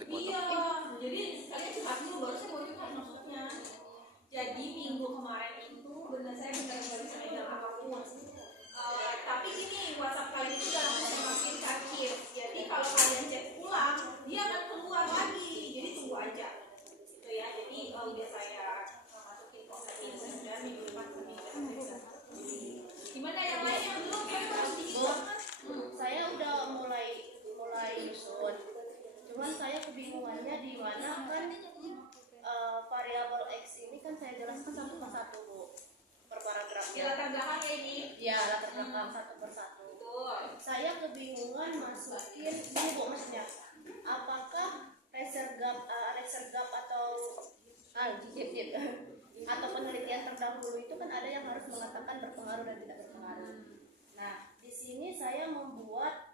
dipotong. Iya, jadi kalian curhat dulu baru saya mau curhat maksudnya. Jadi minggu kemarin itu benar saya benar bisa megang apapun. Tapi ini WhatsApp kalian itu dalam masing-masing sakit. Jadi kalau kalian cek ulang, dia akan keluar lagi. Jadi tunggu aja. Gitu ya. Jadi udah saya masukin ke setting dan minggu depan gimana yang lain yang belum kalian harus dihitung? Saya udah mulai nyusun. Cuman saya kebingungannya di mana kan variabel X ini kan saya jelaskan satu persatu, Bu. Per paragrafnya. Ya, latar belakangnya ini. Ya, latar belakang satu persatu. Betul. Saya kebingungan masukin ini, Bu, maksudnya. Apakah resergap atau atau penelitian terdahulu itu kan ada yang harus mengatakan berpengaruh dan tidak berpengaruh. Nah, di sini saya membuat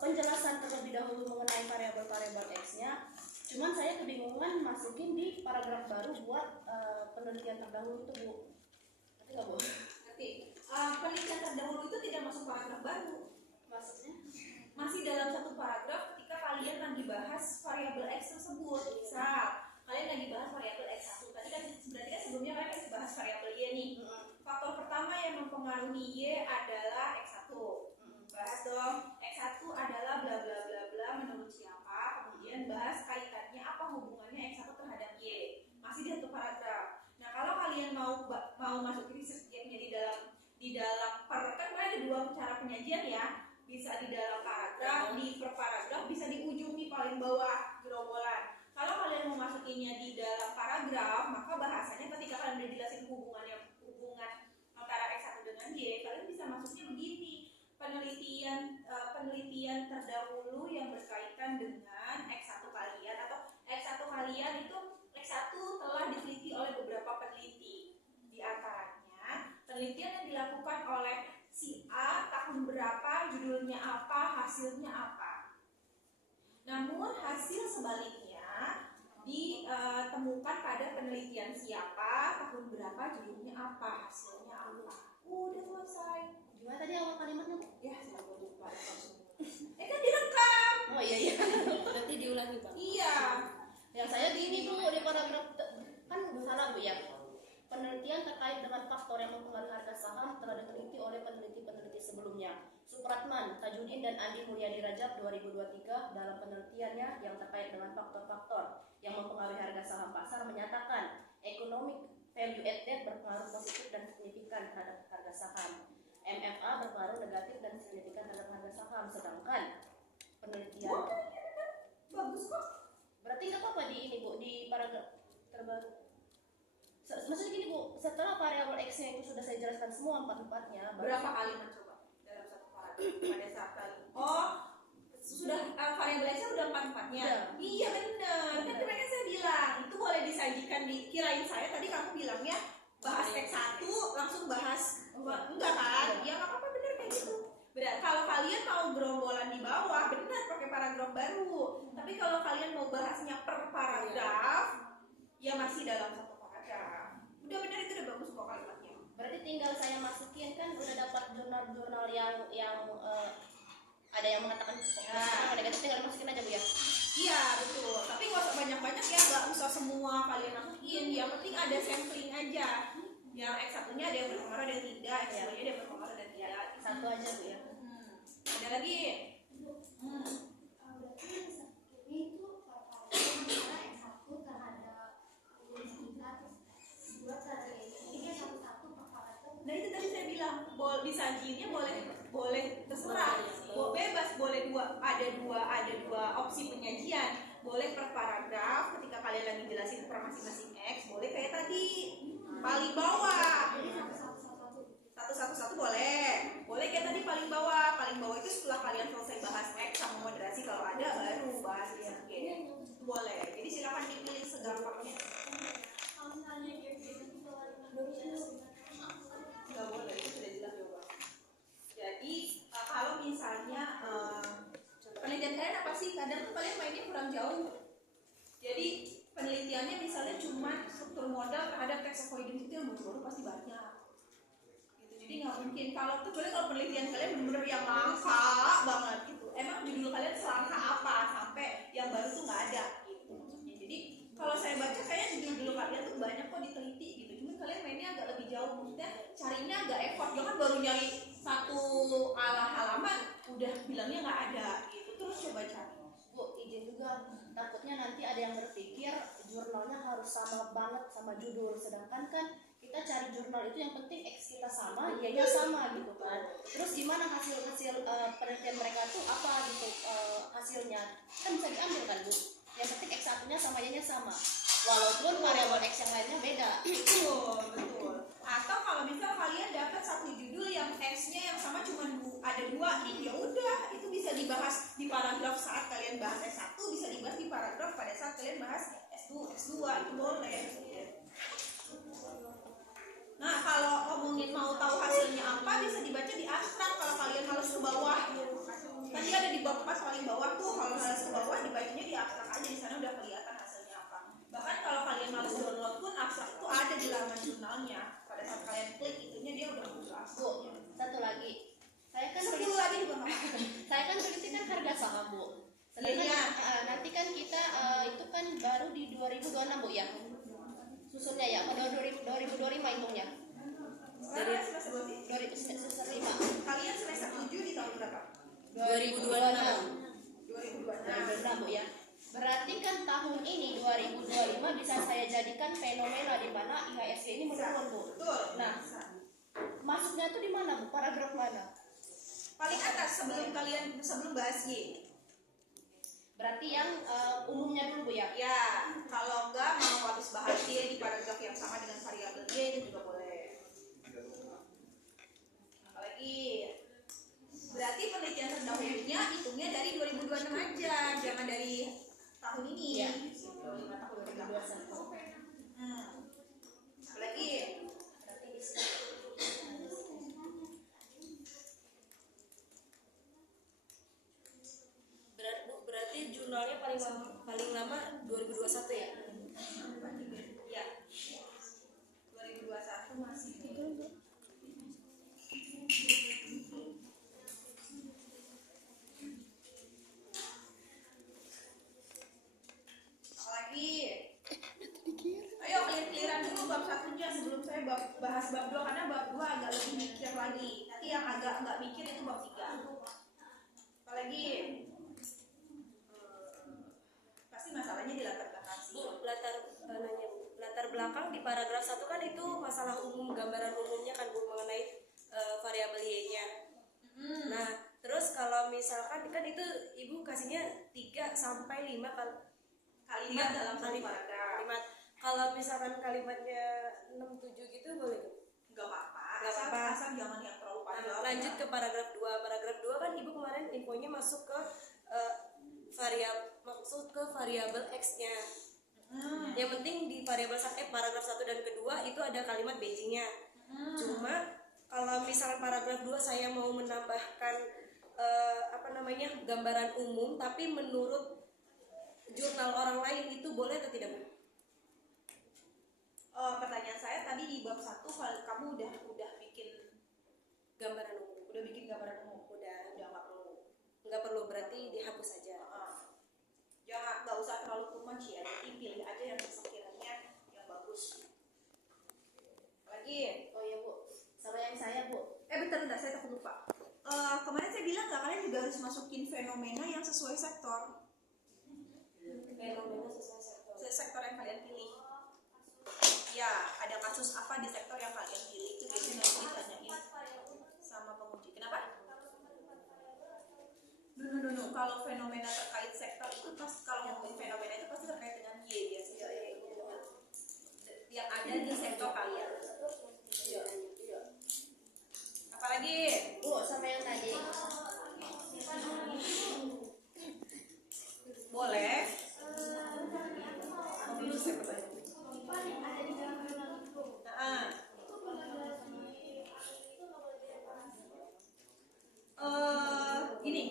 penjelasan terlebih dahulu mengenai variabel X-nya. Cuman saya kebingungan masukin di paragraf baru buat penelitian terdahulu itu, Bu. Ngerti nggak, Bu? Ngerti. Penelitian terdahulu itu tidak masuk paragraf baru. Maksudnya? Masih dalam satu paragraf ketika kalian lagi bahas variabel X tersebut. Misal, kalian lagi bahas variabel X1. Tadi kan berarti kan sebelumnya kalian masih bahas variabel Y nih. Faktor pertama yang mempengaruhi Y adalah X1. Bahas dong. X1 adalah bla bla bla bla menurut siapa. Kemudian bahas kaitannya apa hubungannya X1 terhadap Y. Masih di satu paragraf. Nah, kalau kalian mau masukin subjeknya di dalam kan ada dua cara penyajian ya. Bisa di dalam paragraf, di per paragraf, bisa di ujung nih paling bawah gerombolan. Kalau kalian mau masukinnya di dalam paragraf, maka bahasanya ketika kalian udah jelasin hubungan antara X1 dengan Y, kalian bisa masuknya begini. Penelitian terdahulu yang berkaitan dengan X1 kalian atau X1 kalian itu X1 telah diteliti oleh beberapa peneliti. Di antaranya penelitian yang dilakukan oleh si A tahun berapa, judulnya apa, hasilnya apa. Namun hasil sebaliknya ditemukan pada penelitian siapa, tahun berapa, judulnya apa, hasilnya apa. Udah selesai. Gimana tadi awal kalimatnya, Bu? Ya, saya lupa. Kan direkam. Oh iya. Berarti diulangi, Pak. Iya. Yang saya di ini, Bu, di paragraf kan salah, Bu, ya. Penelitian terkait dengan faktor yang mempengaruhi harga saham telah diteliti oleh peneliti-peneliti sebelumnya. Supratman, Tajudin, dan Andi Mulyadi Rajab 2023 dalam penelitiannya yang terkait dengan faktor-faktor yang mempengaruhi harga saham pasar menyatakan economic value added berpengaruh positif dan signifikan terhadap harga saham. MFA berpengaruh negatif dan signifikan terhadap harga saham. Sedangkan penelitian Bagus kok. berarti nggak apa-apa di ini, Bu, di paragraf terbaru. Maksudnya gini, Bu, setelah variabel X-nya itu sudah saya jelaskan semua empat-empatnya. Berapa kalimat coba dalam satu paragraf pada saat kali? Oh, sudah variabel X-nya udah empat-empatnya. Iya benar. Kan kemarin saya bilang itu boleh disajikan kirain saya tadi kamu bilangnya bahas X1 langsung bahas enggak kan? Ya nggak apa-apa, benar kayak gitu. Benar. Kalau kalian mau gerombolan di bawah, benar pakai paragraf baru. Tapi kalau kalian mau bahasnya per paragraf, ya masih dalam satu paragraf. Udah benar, itu udah bagus kok kalimatnya. Berarti tinggal saya masukin, kan udah dapat jurnal-jurnal yang ada yang mengatakan negatif, tinggal masukin aja, Bu, ya. Iya betul. Tapi nggak usah banyak-banyak ya, nggak usah semua kalian masukin. Yang penting ada sampling aja. Yang X1-nya ada yang berpengaruh dan tidak, X2-nya ada yang berpengaruh dan tidak. Satu aja, Bu, ya. Ada lagi? Nah itu tadi saya bilang, disajiinnya boleh terserah, bebas, boleh ada dua opsi penyajian, boleh per paragraf ketika kalian lagi jelasin per masing-masing X, boleh kayak tadi paling bawah, satu boleh kayak tadi paling bawah itu setelah kalian selesai bahas X sama moderasi kalau ada baru bahas Y, boleh. Jadi silakan dipilih segampangnya. Nggak boleh, itu sudah jelas coba. Jadi kalau misalnya penelitian kalian apa sih? Kadang tuh kalian mainnya kurang jauh. Jadi penelitiannya misalnya cuma struktur modal terhadap tax avoidance, itu yang baru pasti banyak. Gitu. Jadi nggak mungkin kalau penelitian kalian benar-benar yang langka banget gitu. Emang judul kalian selangka apa sampai yang baru dong, maksudnya carinya agak effort, jangan baru nyari satu halaman udah bilangnya nggak ada gitu, terus coba cari. Bu, izin juga, takutnya nanti ada yang berpikir jurnalnya harus sama banget sama judul, sedangkan kan kita cari jurnal itu yang penting X kita sama, Y-nya sama gitu kan. Terus gimana hasil penelitian mereka tuh apa gitu, hasilnya kan bisa diambil kan Bu, yang penting X1 nya sama Y-nya sama, walaupun variabel X yang lainnya beda. Betul. Atau kalau misal kalian dapat satu judul yang X-nya yang sama cuma ada 2 nih, ya udah itu bisa dibahas di paragraf saat kalian bahas S1, bisa dibahas di paragraf pada saat kalian bahas S2 itu boleh. Nah, kalau ngomongin mau tahu hasilnya apa bisa dibaca di abstrak kalau kalian harus ke bawah. Tadi ada di bab pas paling bawah tuh, kalau harus ke bawah dibacanya di abstrak aja, di sana udah kelihatan hasilnya apa. Bahkan kalau kalian harus download pun abstrak itu ada di laman jurnalnya. Pada saat kalian klik itunya dia udah muncul Bu, abstraknya. satu lagi, saya kan 10 lagi juga nggak apa-apa. saya kan teliti kan harga saham Bu. Sedangkan Iya. nanti kan kita itu kan baru di 2026 Bu ya. Susunnya ya, pada 2025 hitungnya. Sekarang semester berapa sih? 2005. Kalian semester 7 di tahun berapa? 2026. 2026. Bu ya. Berarti kan tahun ini 2025 bisa saya jadikan fenomena di mana IHSG ini menurun Bu. Betul. Nah, masuknya tuh di mana Bu? Paragraf mana? Paling atas sebelum bahas Y. Berarti yang umumnya dulu Bu ya. Ya, kalau enggak mau habis bahas Y di paragraf yang sama dengan variabel Y itu juga boleh. Apalagi berarti penelitian terdahulunya hitungnya dari 2026 aja, jangan dari tahun ini. Iya. 5 tahun ke belakang. Apalagi Berarti di sini. Berarti jurnalnya paling lama 2021 ya? ya 2021 masih apalagi. Ayo kalian clearan dulu bab 1-nya sebelum saya bahas bab 2, karena bab 2 agak lebih mikir lagi. Nanti yang agak nggak mikir itu bab 3. Apalagi pasti masalahnya di latar belakang sih. Bu, latar belakang di paragraf 1 kan itu masalah umum, gambaran umumnya kan Bu mengenai variabel Y-nya. Nah, terus kalau misalkan kan itu Ibu kasihnya 3 sampai 5 Kalimat dalam satu paragraf. kalimat. Kalau misalkan kalimatnya 6 7 gitu boleh tuh? Nggak apa-apa. Nggak apa-apa. Asal jangan yang terlalu panjang. Nah, lanjut ke paragraf 2. Paragraf 2 kan Ibu kemarin infonya masuk ke variabel X-nya. Yang penting di variabel paragraf 1 dan kedua itu ada kalimat bridging-nya. Cuma kalau misalnya paragraf 2 saya mau menambahkan gambaran umum tapi menurut jurnal orang lain, itu boleh atau tidak Bu? Pertanyaan saya tadi di bab 1 kamu udah bikin Gambaran umum. udah bikin gambaran umum. Udah Nggak perlu. berarti dihapus saja. Jangan, nggak usah terlalu too much ya. Jadi pilih aja yang sekiranya yang bagus. Lagi. Oh iya Bu, sama yang saya Bu. Bentar, saya takut lupa. Kemarin saya bilang nggak, kalian juga harus masukin fenomena yang sesuai sektor. Fenomena sesuai sektor. Sektor yang kalian pilih. Ya, ada kasus apa di sektor yang kalian pilih itu biasanya nanti ditanyain sama penguji. Kenapa? No. Kalau fenomena terkait sektor itu kalau ngomongin fenomena itu pasti terkait dengan Y biasanya. Yang ada di sektor kalian. Apalagi? Bu, sama yang tadi. Boleh. Dulu saya bertanya. Gini,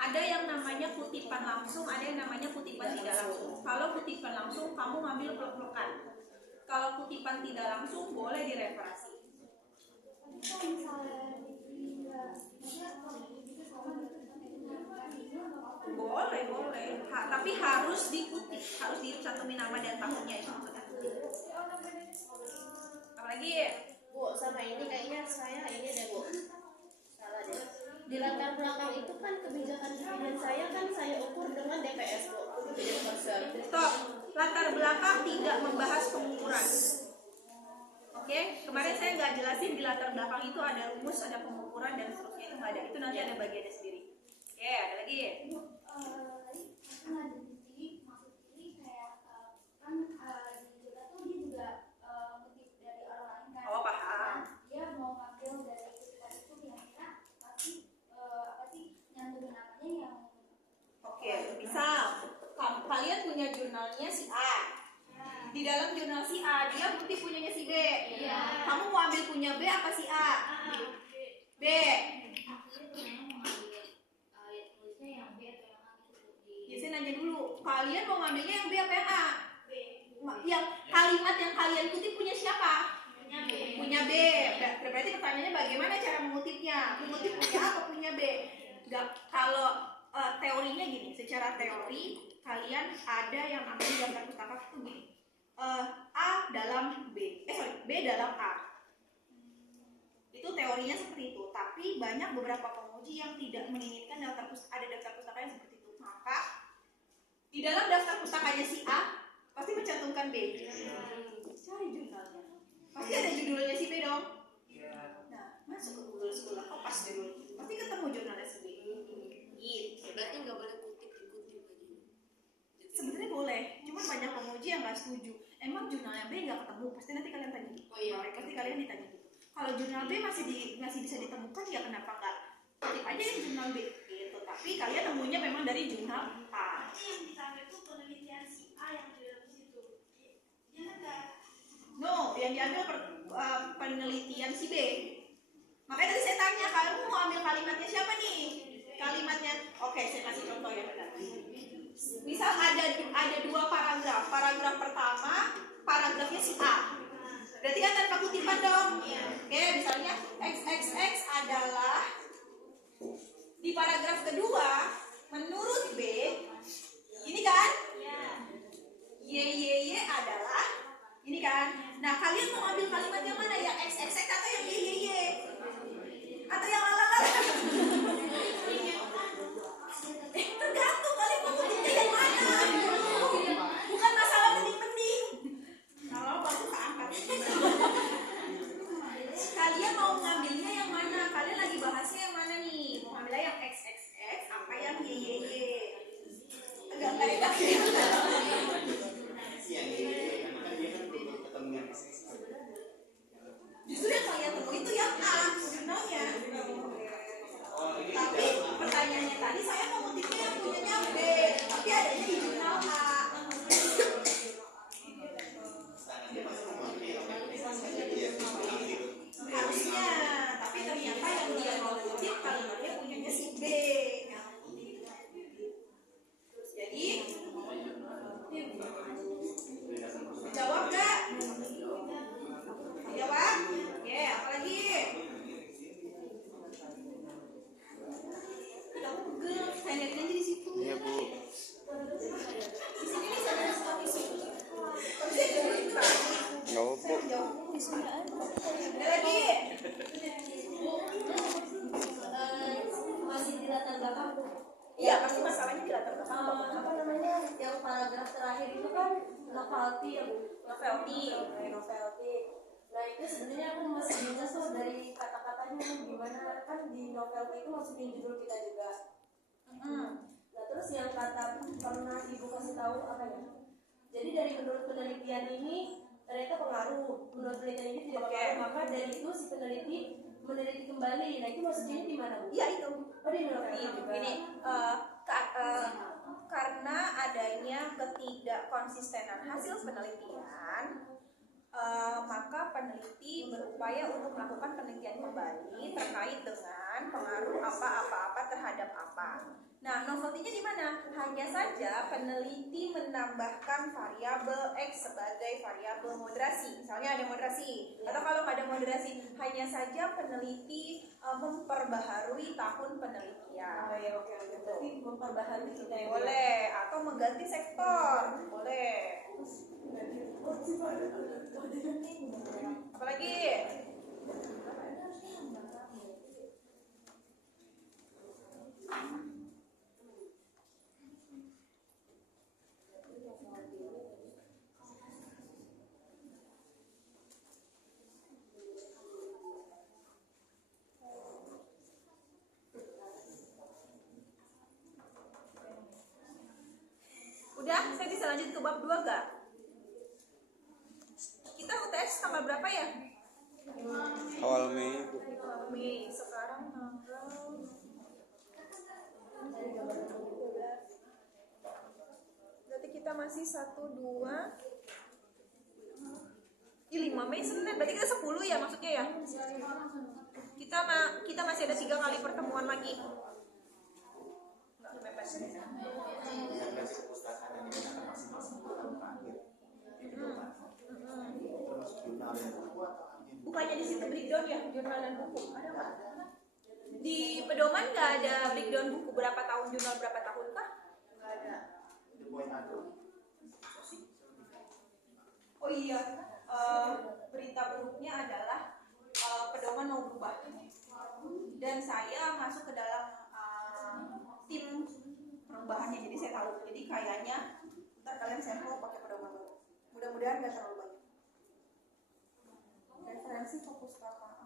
ada yang namanya kutipan langsung, ada yang namanya kutipan tidak langsung. Kalau kutipan langsung, kamu ngambil blok-blokan. Kalau kutipan tidak langsung, boleh direferasi. Boleh. Tapi harus dikutip, harus dicantumin nama dan tahunnya itu maksudnya. Apalagi? Bu, Bu, sama ini kayaknya saya ini deh Bu, salah deh. Di latar belakang itu kan kebijakan dividen saya kan saya ukur dengan DPS Bu, dividen per share. Stop. Latar belakang tidak membahas pengukuran. Oke, kemarin saya nggak jelasin di latar belakang itu ada rumus, ada pengukuran dan seterusnya, itu nggak ada. Itu nanti ada bagiannya sendiri. Oke, ada lagi. Oh, paham. Dia mau ngambil dari sekitar itu kira-kira pasti apa sih nyantumin namanya yang Oke, misal kalian punya jurnalnya si A. Di dalam jurnal si A, dia bukti punyanya si B. Kamu mau ambil punya B apa si A? B. Ya, saya nanya dulu, kalian mau ngambilnya yang B apa yang A? Yang kalimat yang kalian kutip punya siapa? Punya B. Berarti pertanyaannya bagaimana cara mengutipnya? Mengutip punya A atau punya B? Kalau teorinya gini, secara teori kalian ada yang namanya daftar pustaka itu gini. A dalam B, B dalam A. Itu teorinya seperti itu. Tapi banyak beberapa penguji yang tidak menginginkan ada daftar pustaka yang seperti itu. Maka di dalam daftar pustakanya si A pasti mencantumkan B. Cari jurnalnya. Pasti ada judulnya si B dong. Nah, masuk ke Google Scholar, pas judul. Pasti ketemu jurnalnya si B. Gitu. Berarti nggak boleh kutip aja. Sebenarnya boleh, cuma banyak penguji yang nggak setuju. Emang jurnalnya B nggak ketemu, pasti nanti kalian tanya. Oh iya. Pasti kalian ditanya gitu. Kalau jurnal B masih bisa ditemukan, ya kenapa nggak kutip aja di jurnal B gitu. Tapi kalian temunya memang dari jurnal A. yang ditanya itu penelitian si A yang di dalam situ. Dia kan No, yang diambil penelitian si B. Makanya tadi saya tanya, kamu mau ambil kalimatnya siapa nih? Kalimatnya, oke, saya kasih contoh ya benar. Misal ada dua paragraf. Paragraf pertama, paragrafnya si A. Berarti kan tanpa kutipan dong. Oke, misalnya XXX adalah di paragraf kedua menurut B. Ini kan? YYY adalah ini kan. Nah, kalian mau ambil kalimat yang mana? Yang XXX atau yang YYY? Atau yang lalala? Tergantung kalian mau kutipnya yang mana. Bukan masalah mending-mending. Kalau baru keangkat. Kalian mau ngambilnya yang mana? Kalian lagi bahasnya yang mana nih? Mau ngambilnya yang XXX apa yang YYY? Agak nggak enak ya. Justru yang kalian temu itu yang A jurnalnya. Tapi pertanyaannya tadi saya mau ngutipnya yang punyanya B, tapi adanya di jurnal A. Harusnya, tapi ternyata yang dia mau ngutip kalimatnya punyanya si B. Jadi jawab nggak? Jawab? Oke, apalagi? Kamu pegel, saya lihat aja di situ. Iya Bu. Di sini nih saya ada suka tisu. Tapi saya juga lupa. Nggak apa Saya jawab di sini. Ada lagi? Masih di latar belakang. Iya, pasti masalahnya di latar belakang. Apa namanya yang paragraf terakhir itu kan novelty ya Bu? Novelty. Nah itu sebenarnya aku masih bingung tuh dari kata-katanya gimana kan di novelty itu masukin judul kita juga. Nah terus yang kata pernah ibu kasih tahu apa ya? Jadi dari menurut penelitian ini ternyata pengaruh. Menurut penelitian ini tidak pengaruh, maka dari itu si peneliti meneliti kembali. Nah itu maksudnya di mana Bu? Iya itu. Oh di novelty juga. Ini karena adanya ketidakkonsistenan hasil penelitian, maka peneliti berupaya untuk melakukan penelitian kembali terkait dengan pengaruh apa-apa terhadap apa. Nah, novelty-nya di mana? Hanya saja peneliti menambahkan variabel X sebagai variabel moderasi. Misalnya ada moderasi, atau kalau nggak ada moderasi, hanya saja peneliti memperbaharui tahun penelitian. Oh ya oke. Berarti memperbaharui kita ya. Boleh, atau mengganti sektor, boleh. Apalagi? Udah, saya bisa lanjut ke bab 2 gak? Kita UTS tanggal berapa ya? Awal Mei. Awal Mei. Sekarang tanggal berarti kita masih 1, 2 5 Mei Senin. Berarti kita 10 ya maksudnya ya? Kita masih ada 3 kali pertemuan lagi. Nggak mepet. Bukannya di situ breakdown ya, jurnal dan buku ada nggak? Di pedoman nggak ada breakdown buku berapa tahun, jurnal berapa tahun kah? Nggak ada. Oh iya, berita buruknya adalah pedoman mau berubah dan saya masuk ke dalam tim perubahannya, jadi saya tahu. Jadi kayaknya ntar kalian sampel pakai pedoman baru. Mudah-mudahan nggak terlalu banyak. Referensi fokus KKA.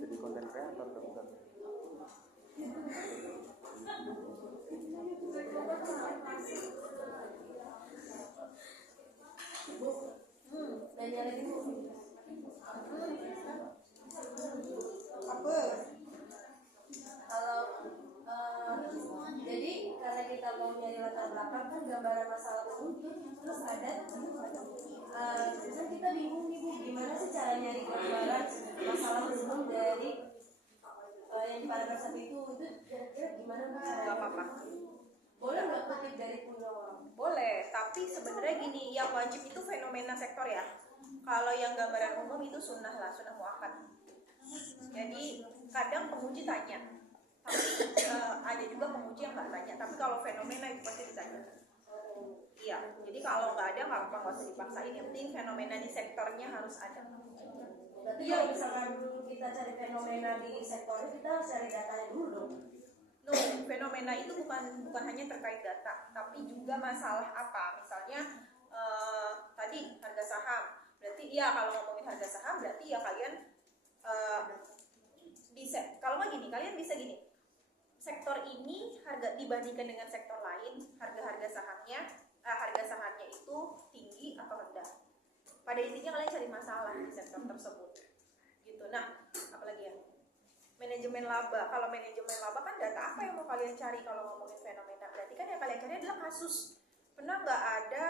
Jadi konten kreator bukan? Kalau jadi karena kita mau nyari latar belakang kan gambaran masalah umum, terus ada kan kita bingung nih Bu, gimana sih cara nyari gambaran masalah umum dari yang di paragraf 1 itu kira-kira gimana Mbak? Nggak apa-apa. Boleh nggak kutip dari pulau? Boleh, tapi sebenarnya gini, yang wajib itu fenomena sektor ya. Kalau yang gambaran umum itu sunnah lah, sunnah muakkad. Jadi kadang penguji tanya, tapi ada juga penguji yang nggak tanya. Tapi kalau fenomena itu pasti ditanya. Iya, jadi kalau nggak ada nggak apa-apa, nggak usah dipaksain. Yang penting fenomena di sektornya harus ada. Berarti kalau misalkan kita cari fenomena di sektornya, kita harus cari datanya dulu dong. No, fenomena itu bukan hanya terkait data, tapi juga masalah apa. Misalnya tadi harga saham. Berarti ya kalau ngomongin harga saham berarti ya kalian bisa, kalau nggak gini, kalian bisa gini. Sektor ini harga dibandingkan dengan sektor lain, harga sahamnya itu tinggi atau rendah. Pada intinya kalian cari masalah di sektor tersebut. Gitu. Nah, apalagi ya? Manajemen laba. Kalau manajemen laba kan data apa yang mau kalian cari kalau ngomongin fenomena? Berarti kan yang kalian cari adalah kasus. Pernah nggak ada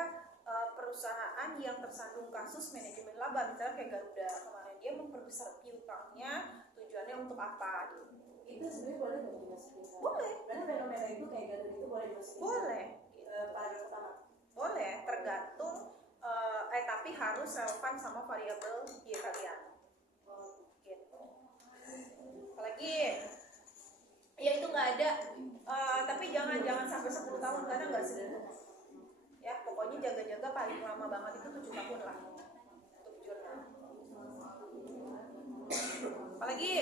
perusahaan yang tersandung kasus manajemen laba? Misalnya kayak Garuda kemarin, dia memperbesar piutangnya, tujuannya untuk apa? Gitu. Itu sebenarnya boleh nggak dimasukin? Boleh. Karena fenomena itu kayak gitu itu boleh dimasukin. Boleh. Paragraf pertama. Boleh, tergantung. Tapi harus relevan sama variabel Y kalian. Gitu. Apalagi ya itu nggak ada, tapi jangan sampai 10 tahun karena nggak segitu. Ya pokoknya jaga-jaga paling lama banget itu 7 tahun lah untuk jurnal. Apalagi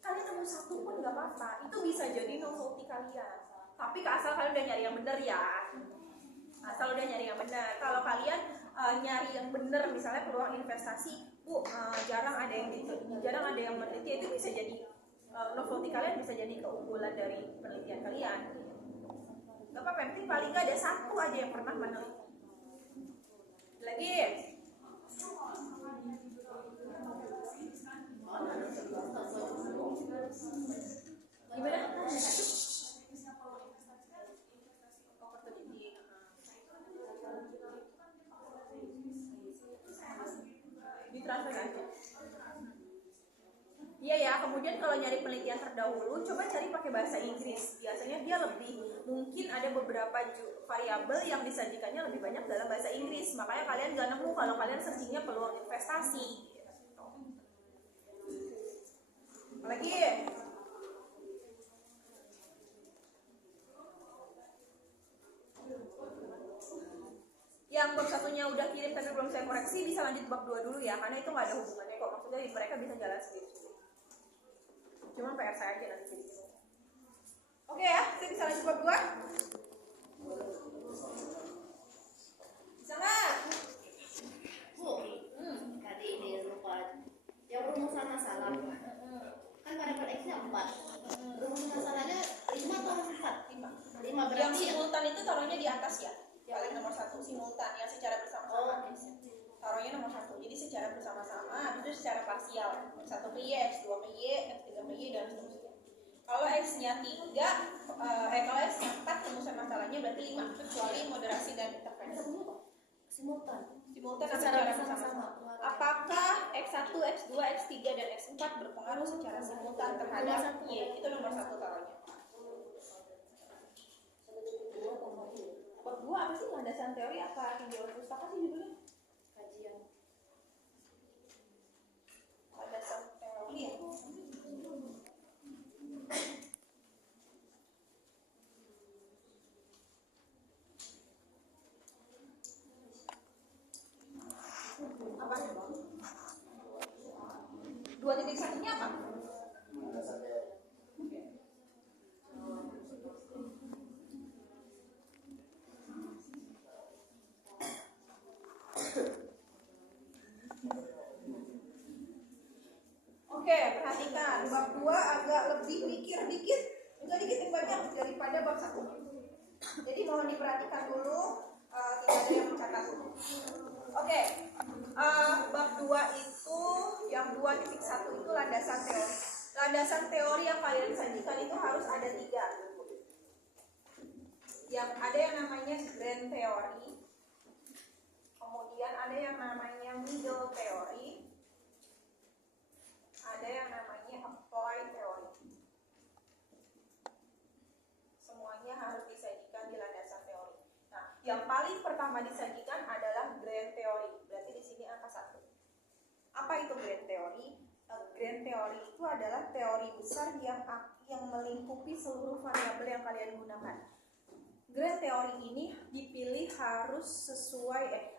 kalian nemu satu satu pun nggak apa-apa. Itu bisa jadi novelty kalian. Tapi asal kalian udah nyari yang bener ya. Asal udah nyari yang bener. Kalau kalian nyari yang bener, misalnya peluang investasi, jarang ada yang meneliti, itu bisa jadi novelty kalian, bisa jadi keunggulan dari penelitian kalian. Gak apa-apa, yang penting paling nggak ada satu aja yang pernah meneliti. Lagi. Gimana? Ditransfer aja. Iya ya, kemudian kalau nyari penelitian terdahulu, coba cari pakai bahasa Inggris. Biasanya dia lebih, mungkin ada beberapa variabel yang disajikannya lebih banyak dalam bahasa Inggris. Makanya kalian gak nemu kalau kalian searchingnya peluang investasi. Lagi. Yang bab satunya udah kirim tapi belum saya koreksi, bisa lanjut bab 2 dulu ya, karena itu nggak ada hubungannya kok. Maksudnya mereka bisa jalan sendiri. Cuman PR saya aja nanti. Oke ya, saya bisa lanjut bab 2. Bisa nggak? Bu, tadi ini lupa. Yang rumusan masalah. Kan variabel X-nya 4. Rumusan masalahnya 5 atau 4? 5 berarti Yang simultan itu taruhnya di atas ya. Paling nomor 1 simultan yang secara bersama-sama. Taruhnya nomor 1. Jadi secara bersama-sama, habis itu secara parsial. X1 ke Y, X2 ke Y, X3 ke Y, dan seterusnya. Kalau X-nya 3, kalau X-nya 4, rumusan masalahnya berarti 5, kecuali moderasi dan intervensi. simultan. Simultan secara bersama-sama. Apakah X1, X2, X3, dan X4 berpengaruh secara simultan terhadap Y? Itu nomor 1 taruhnya. Bab 2 apa sih? Landasan teori apa tinjauan pustaka sih judulnya? Kajian. Landasan teori ya? Apa? 2.1-nya apa? Oke, perhatikan bab 2 agak lebih mikir dikit, enggak dikit yang banyak daripada bab 1. Jadi mohon diperhatikan dulu, tidak ada yang mencatat. Oke, bab 2 itu yang 2.1 itu landasan teori. Landasan teori yang kalian sajikan itu harus ada 3. Yang ada yang namanya grand theory, kemudian ada yang namanya middle theory, ada yang namanya applied theory. Semuanya harus disajikan di landasan teori. Nah, yang paling pertama disajikan adalah grand theory. Berarti di sini angka 1. Apa itu grand theory? Grand theory itu adalah teori besar yang melingkupi seluruh variabel yang kalian gunakan. Grand theory ini dipilih harus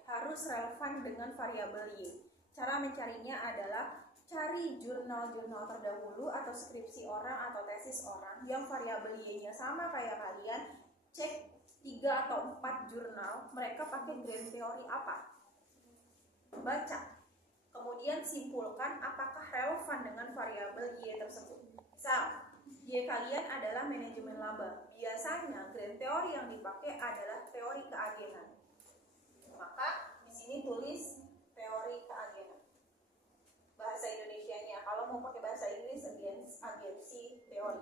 harus relevan dengan variabel Y. Cara mencarinya adalah cari jurnal-jurnal terdahulu atau skripsi orang atau tesis orang yang variabel Y-nya sama kayak kalian, cek 3 atau 4 jurnal, mereka pakai grand theory apa? Baca. Kemudian simpulkan apakah relevan dengan variabel Y tersebut. Misal, Y kalian adalah manajemen laba. Biasanya grand theory yang dipakai adalah teori keagenan. Maka di sini tulis teori keagenan. Bahasa Indonesianya, kalau mau pakai bahasa Inggris agency teori.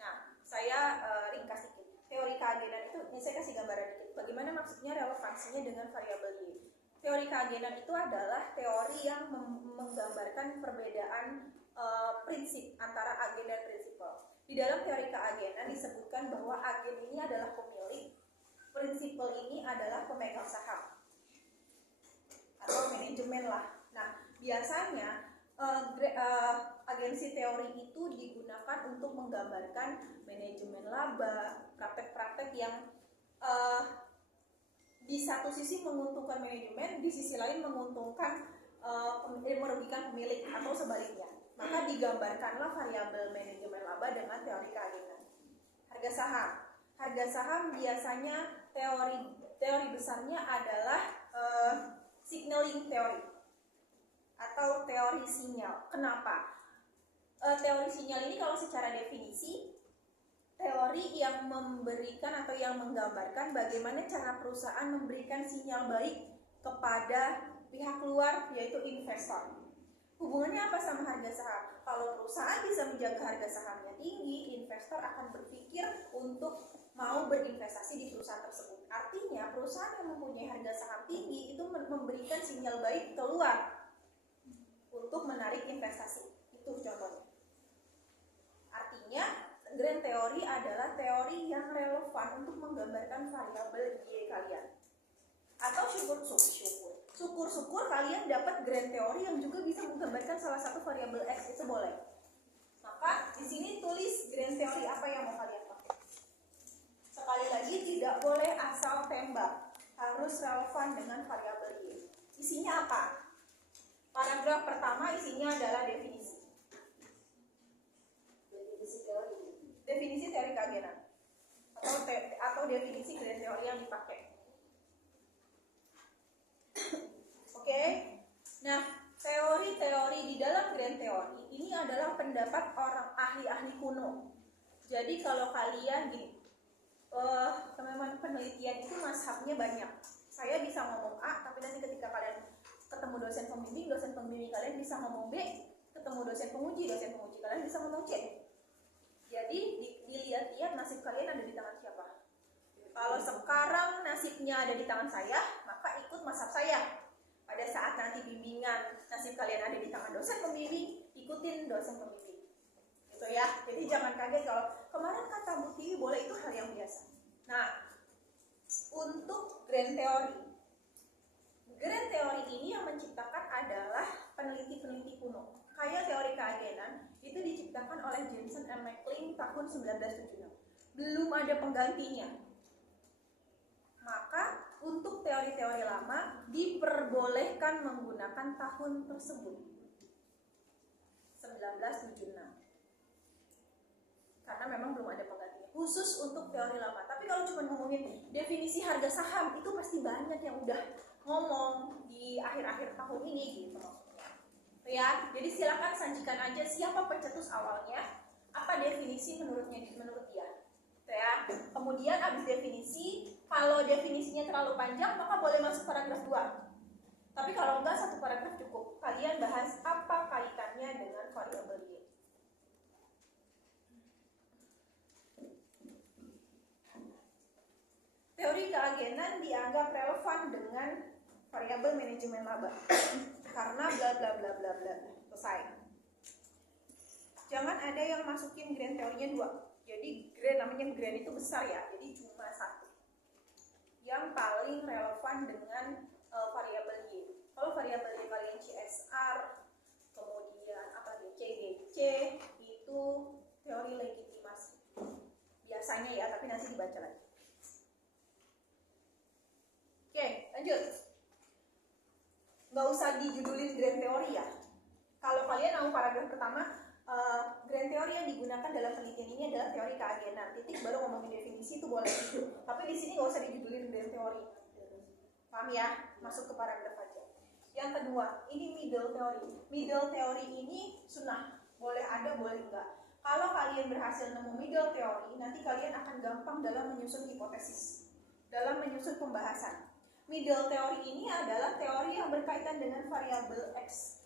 Nah, saya ringkas sedikit. Teori keagenan itu, ini saya kasih gambaran dikit. Bagaimana maksudnya relevansinya dengan variabel Y? Teori keagenan itu adalah teori yang menggambarkan perbedaan prinsip antara agen dan prinsipal. Di dalam teori keagenan disebutkan bahwa agen ini adalah pemilik, prinsipal ini adalah pemegang saham atau manajemen lah. Nah, biasanya agensi teori itu digunakan untuk menggambarkan manajemen laba, praktek-praktek yang di satu sisi menguntungkan manajemen, di sisi lain menguntungkan merugikan pemilik atau sebaliknya. Maka digambarkanlah variabel manajemen laba dengan teori keagenan. Harga saham. Harga saham biasanya teori besarnya adalah signaling teori atau teori sinyal. Kenapa? Teori sinyal ini kalau secara definisi, teori yang memberikan atau yang menggambarkan bagaimana cara perusahaan memberikan sinyal baik kepada pihak luar, yaitu investor. Hubungannya apa sama harga saham? Kalau perusahaan bisa menjaga harga sahamnya tinggi, investor akan berpikir untuk mau berinvestasi di perusahaan tersebut. Artinya perusahaan yang mempunyai harga saham tinggi itu memberikan sinyal baik keluar untuk menarik investasi. Itu contohnya. Artinya grand teori adalah teori yang relevan untuk menggambarkan variabel Y kalian. Atau syukur-syukur kalian dapat grand teori yang juga bisa menggambarkan salah satu variabel X, itu boleh. Maka di sini tulis grand teori apa yang mau kalian pakai. Sekali lagi tidak boleh asal tembak, harus relevan dengan variabel Y. Isinya apa? Paragraf pertama isinya adalah definisi. Definisi teori keagenan atau definisi grand teori yang dipakai. Oke. Nah, teori-teori di dalam grand teori ini adalah pendapat orang ahli-ahli kuno. Jadi kalau kalian gini, teman-teman penelitian itu mazhabnya banyak. Saya bisa ngomong A, tapi nanti ketika kalian ketemu dosen pembimbing kalian bisa ngomong B, ketemu dosen penguji kalian bisa ngomong C. Jadi dilihat-lihat nasib kalian ada di tangan siapa. Kalau sekarang nasibnya ada di tangan saya, maka ikut mazhab saya. Pada saat nanti bimbingan nasib kalian ada di tangan dosen pembimbing, ikutin dosen pembimbing. Gitu ya. Jadi jangan kaget kalau kemarin kata Bu Tiwi boleh, itu hal yang biasa. Nah, untuk grand teori ini yang menciptakan adalah peneliti-peneliti kuno. Kayak teori keagenan itu diciptakan oleh Jensen and McLean tahun 1976. Belum ada penggantinya. Maka untuk teori-teori lama diperbolehkan menggunakan tahun tersebut, 1976. Karena memang belum ada penggantinya. Khusus untuk teori lama. Tapi kalau cuma ngomongin definisi harga saham, itu pasti banyak yang udah ngomong di akhir-akhir tahun ini gitu maksudnya. Ya, jadi silakan sajikan aja siapa pencetus awalnya, apa definisi menurut dia. Ya. Kemudian habis definisi, kalau definisinya terlalu panjang maka boleh masuk paragraf 2. Tapi kalau enggak, satu paragraf cukup. Kalian bahas apa kaitannya dengan variabel Y. Teori keagenan dianggap relevan dengan variabel manajemen laba karena bla bla bla bla bla. Selesai. Jangan ada yang masukin grand teorinya 2. Jadi namanya grand itu besar ya, jadi cuma 1 yang paling relevan dengan variabel Y. Kalau variabel Y kalian CSR, kemudian apa CGC, itu teori legitimasi biasanya ya, tapi nanti dibaca lagi. Oke, lanjut. Nggak usah dijudulin grand teori ya. Kalau kalian mau paragraf pertama, grand teori yang digunakan dalam penelitian ini adalah teori keagenan. Titik baru ngomongin definisi itu boleh. Tapi di sini nggak usah dijudulin grand teori. Paham ya? Masuk ke paragraf aja. Yang kedua, ini middle teori. Middle teori ini sunnah. Boleh ada, boleh enggak. Kalau kalian berhasil nemu middle teori, nanti kalian akan gampang dalam menyusun hipotesis, dalam menyusun pembahasan. Middle teori ini adalah teori yang berkaitan dengan variabel X.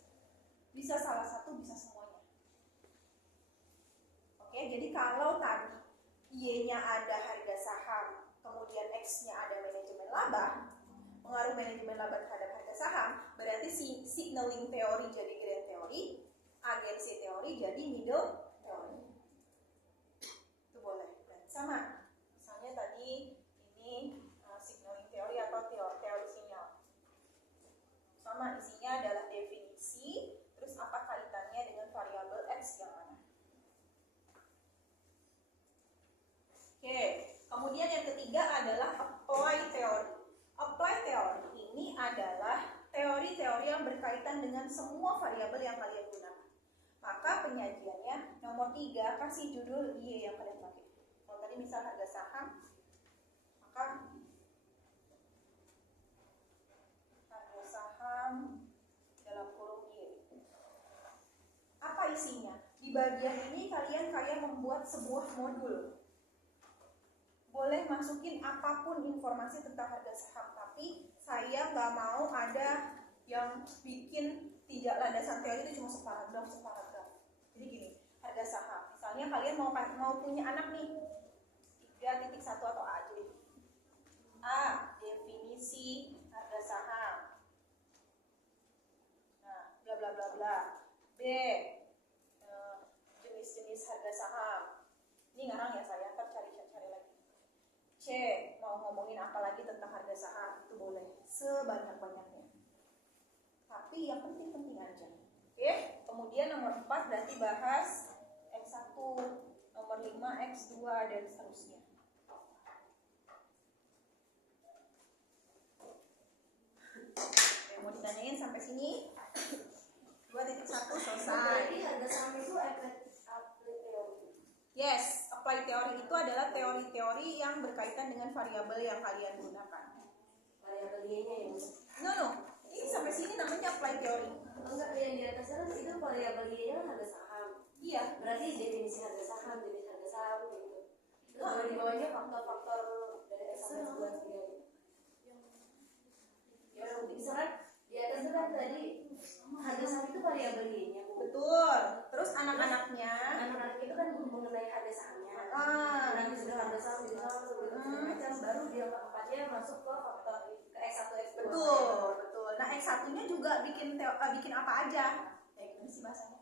Bisa salah satu, bisa semuanya. Oke, jadi kalau tadi Y-nya ada harga saham, kemudian X-nya ada manajemen laba, pengaruh manajemen laba terhadap harga saham, berarti signaling teori jadi grand teori, agensi teori jadi middle teori. Itu boleh. Dan sama, misalnya tadi ini signaling teori atau teori sinyal. Sama, isinya adalah definisi, terus apa kaitannya dengan variabel X yang mana. Oke, kemudian yang ketiga adalah apply teori. Apply teori ini adalah teori-teori yang berkaitan dengan semua variabel yang kalian gunakan. Maka penyajiannya nomor 3 kasih judul Y yang kalian pakai. Kalau tadi misal harga saham, maka harga saham dalam kurung Y. Apa isinya? Di bagian ini kalian kayak membuat sebuah modul. Boleh masukin apapun informasi tentang harga saham, tapi saya nggak mau ada yang bikin tidak landasan teori itu cuma separagraf. Jadi gini, harga saham. Misalnya kalian mau punya anak nih, 3.1 atau A aja deh. A, definisi harga saham. Nah, bla bla bla bla. B, jenis-jenis harga saham. Ini ngarang ya saya, ntar cari lagi. C, mau ngomongin apa lagi tentang harga saham, itu boleh sebanyak-banyaknya. Tapi yang penting-penting aja. Oke, kemudian nomor 4 berarti bahas X1, nomor 5 X2 dan seterusnya. Oke, mau ditanyain sampai sini? 2.1 selesai. Jadi harga saham itu apply teori. Yes, applied teori itu adalah teori-teori yang berkaitan dengan variabel yang kalian gunakan. Variabel Y-nya ya. No. Ini sampai sini namanya applied teori. Enggak, yang di atasnya kan itu variabel Y-nya kan harga saham. Iya. Berarti definisi harga saham, jenis harga saham gitu. Terus kalau di bawahnya faktor-faktor dari X sampai 2 3. Ya, misalkan di atas itu kan tadi harga saham itu variabel Y-nya. Betul. Terus anak-anaknya, Anak-anak itu kan mengenai harga sahamnya. Ah. Nanti sudah harga saham, jadi saham segala macam, baru dia keempatnya masuk ke faktor ke X1, X2. betul. Nah, X1-nya juga bikin apa aja? Gimana sih bahasanya?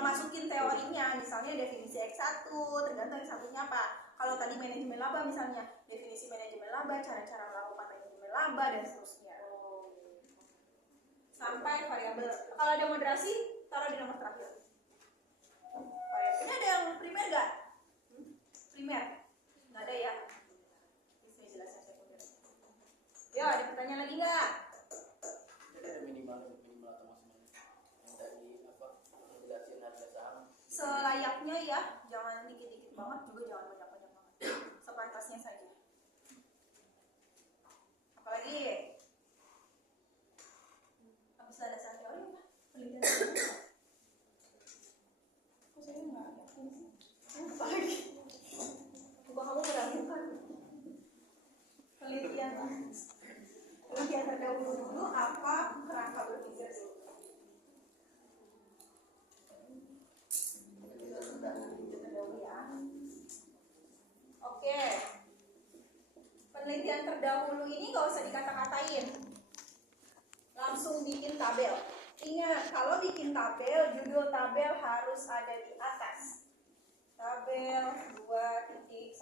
Masukin teorinya, misalnya definisi X1, tergantung X1-nya apa. Kalau tadi manajemen laba misalnya, definisi manajemen laba, cara-cara melakukan manajemen laba dan seterusnya. Sampai variabel. Kalau ada moderasi, taruh di nomor terakhir. Ini ada yang primer nggak? Primer? Nggak ada ya? Bisa jelaskan sekunder. Ya, ada pertanyaan lagi nggak? Jadi ada minimal atau maksimal yang tadi jelasin harga saham. Selayaknya ya, jangan dikit-dikit banget, juga jangan banyak-banyak banget. Sepantasnya saja. Apalagi? Habis landasan teori apa? Penelitian teori? Kok saya nggak yakin sih? Apalagi? Coba kamu meragukan. Penelitian terdahulu dulu apa kerangka berpikir dulu? Oke. Penelitian terdahulu ini nggak usah dikata-katain. Langsung bikin tabel. Ingat, kalau bikin tabel, judul tabel harus ada di atas. Tabel 2.1.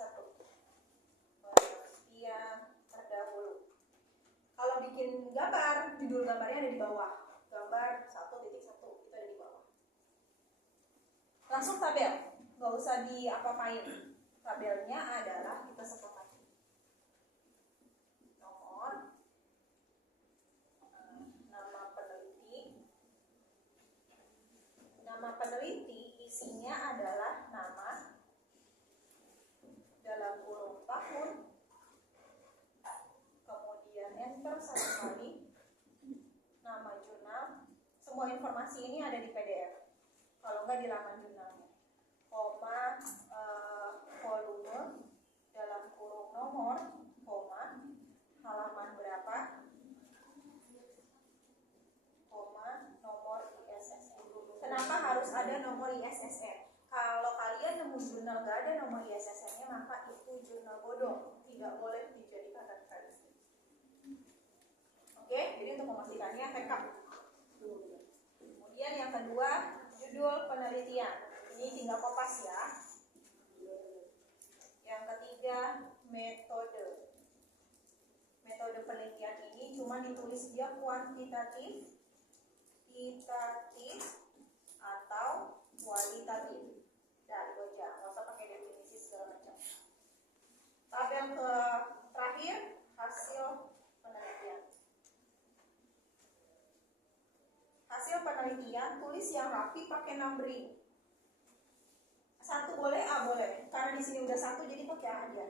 Penelitian terdahulu. Kalau bikin gambar, judul gambarnya ada di bawah. Gambar 1.1 itu ada di bawah. Langsung tabel, nggak usah diapa-apain. Tabelnya adalah kita sepakati nomor, nama peneliti isinya adalah nama dalam kurung tahun, kemudian enter satu kali, nama jurnal. Semua informasi ini ada di PDF. Kalau nggak di laman jurnalnya, koma, volume dalam kurung nomor, koma, halaman berapa, koma, nomor ISSN. Kenapa harus ada nomor ISSN? Kalau kalian nemu jurnal nggak ada nomor ISSN-nya, maka itu jurnal bodong, tidak boleh dijadikan referensi. Oke, jadi untuk memastikannya backup. Kemudian yang kedua, judul penelitian. Ini tinggal kopas ya. Yang ketiga, metode. Metode penelitian ini cuma ditulis dia kuantitatif, kualitatif, atau kualitatif. Dan itu aja, nggak usah pakai definisi segala macam. Tabel ke terakhir, hasil penelitian. Hasil penelitian penelitian, tulis yang rapi pakai numbering. Satu boleh, A boleh. Karena di sini udah satu, jadi pakai A aja.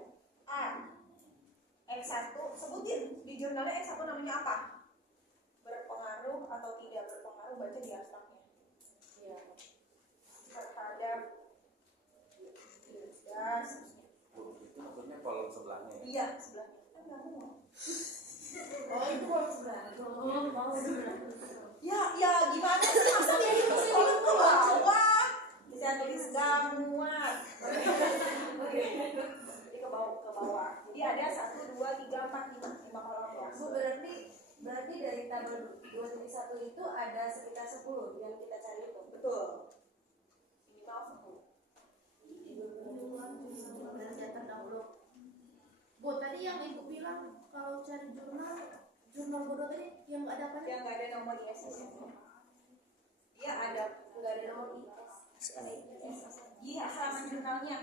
A. X1, sebutin di jurnalnya X1 namanya apa? Berpengaruh atau tidak berpengaruh, baca di abstraknya. Iya. Terhadap gas. Itu maksudnya kolom sebelahnya ya? Iya, sebelahnya. Kan nggak muat. Oh itu kalau sebelah. Oh mau sebelah. Ya gimana sih? Masa dia hidup kolom tuh coba. Bisa tulis nggak muat. Oke. Jadi ke bawah. Jadi ada 1, 2, 3, 4, 5 kolom ya. Bu, berarti dari tabel 2.1 itu ada sekitar 10 yang kita cari itu. Betul. Minimal 10. Belajar terdahulu. Bu tadi yang ibu bilang kalau cari jurnal bodoh tadi yang nggak ada apa? Yang nggak ada nomor ISSN. Iya ada, nggak ada nomor ISSN. Iya halaman jurnalnya.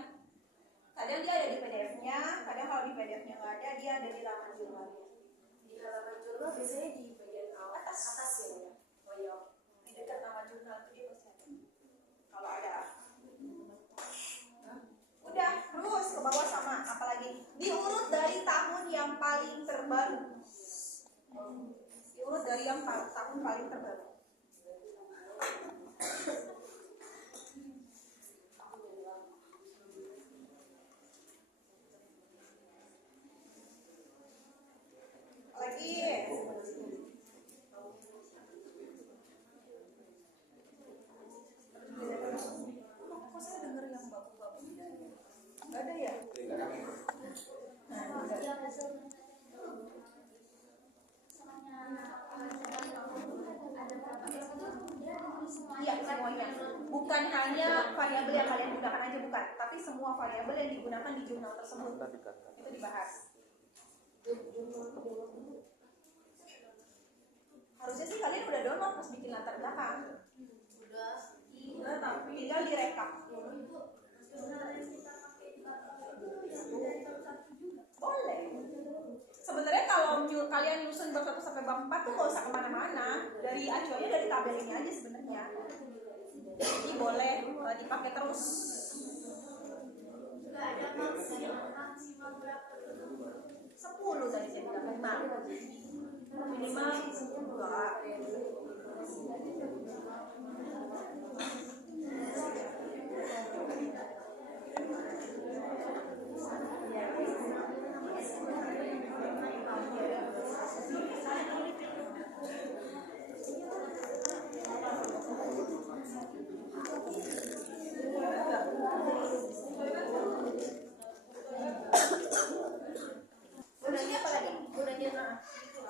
Kadang dia ada di PDF-nya, kadang kalau di PDF-nya nggak ada, dia ada di halaman jurnalnya. Di halaman jurnal biasanya di bagian atas ya. Oh iya. Di dekat nama jurnal itu dia pasti ada. Kalau ada. Udah, terus ke bawah sama, apalagi diurut dari tahun yang paling terbaru. Diurut dari yang tahun paling terbaru. Lagi. Kok saya denger yang bagus-bagus? Nggak ada ya? Iya semuanya. Bukan hanya variabel yang kalian gunakan aja bukan, tapi semua variabel yang digunakan di jurnal tersebut itu dibahas. Harusnya sih kalian udah download pas bikin latar belakang. Udah, tapi tinggal direkap. Boleh. Sebenarnya kalau kalian nyusun bab 1 sampai bab 4 tuh nggak usah kemana-mana. Dari acuannya dari tabel ini aja sebenarnya. Jadi boleh dipakai terus. Nggak ada maksimal berapa? 10 tadi saya bilang minimal 2.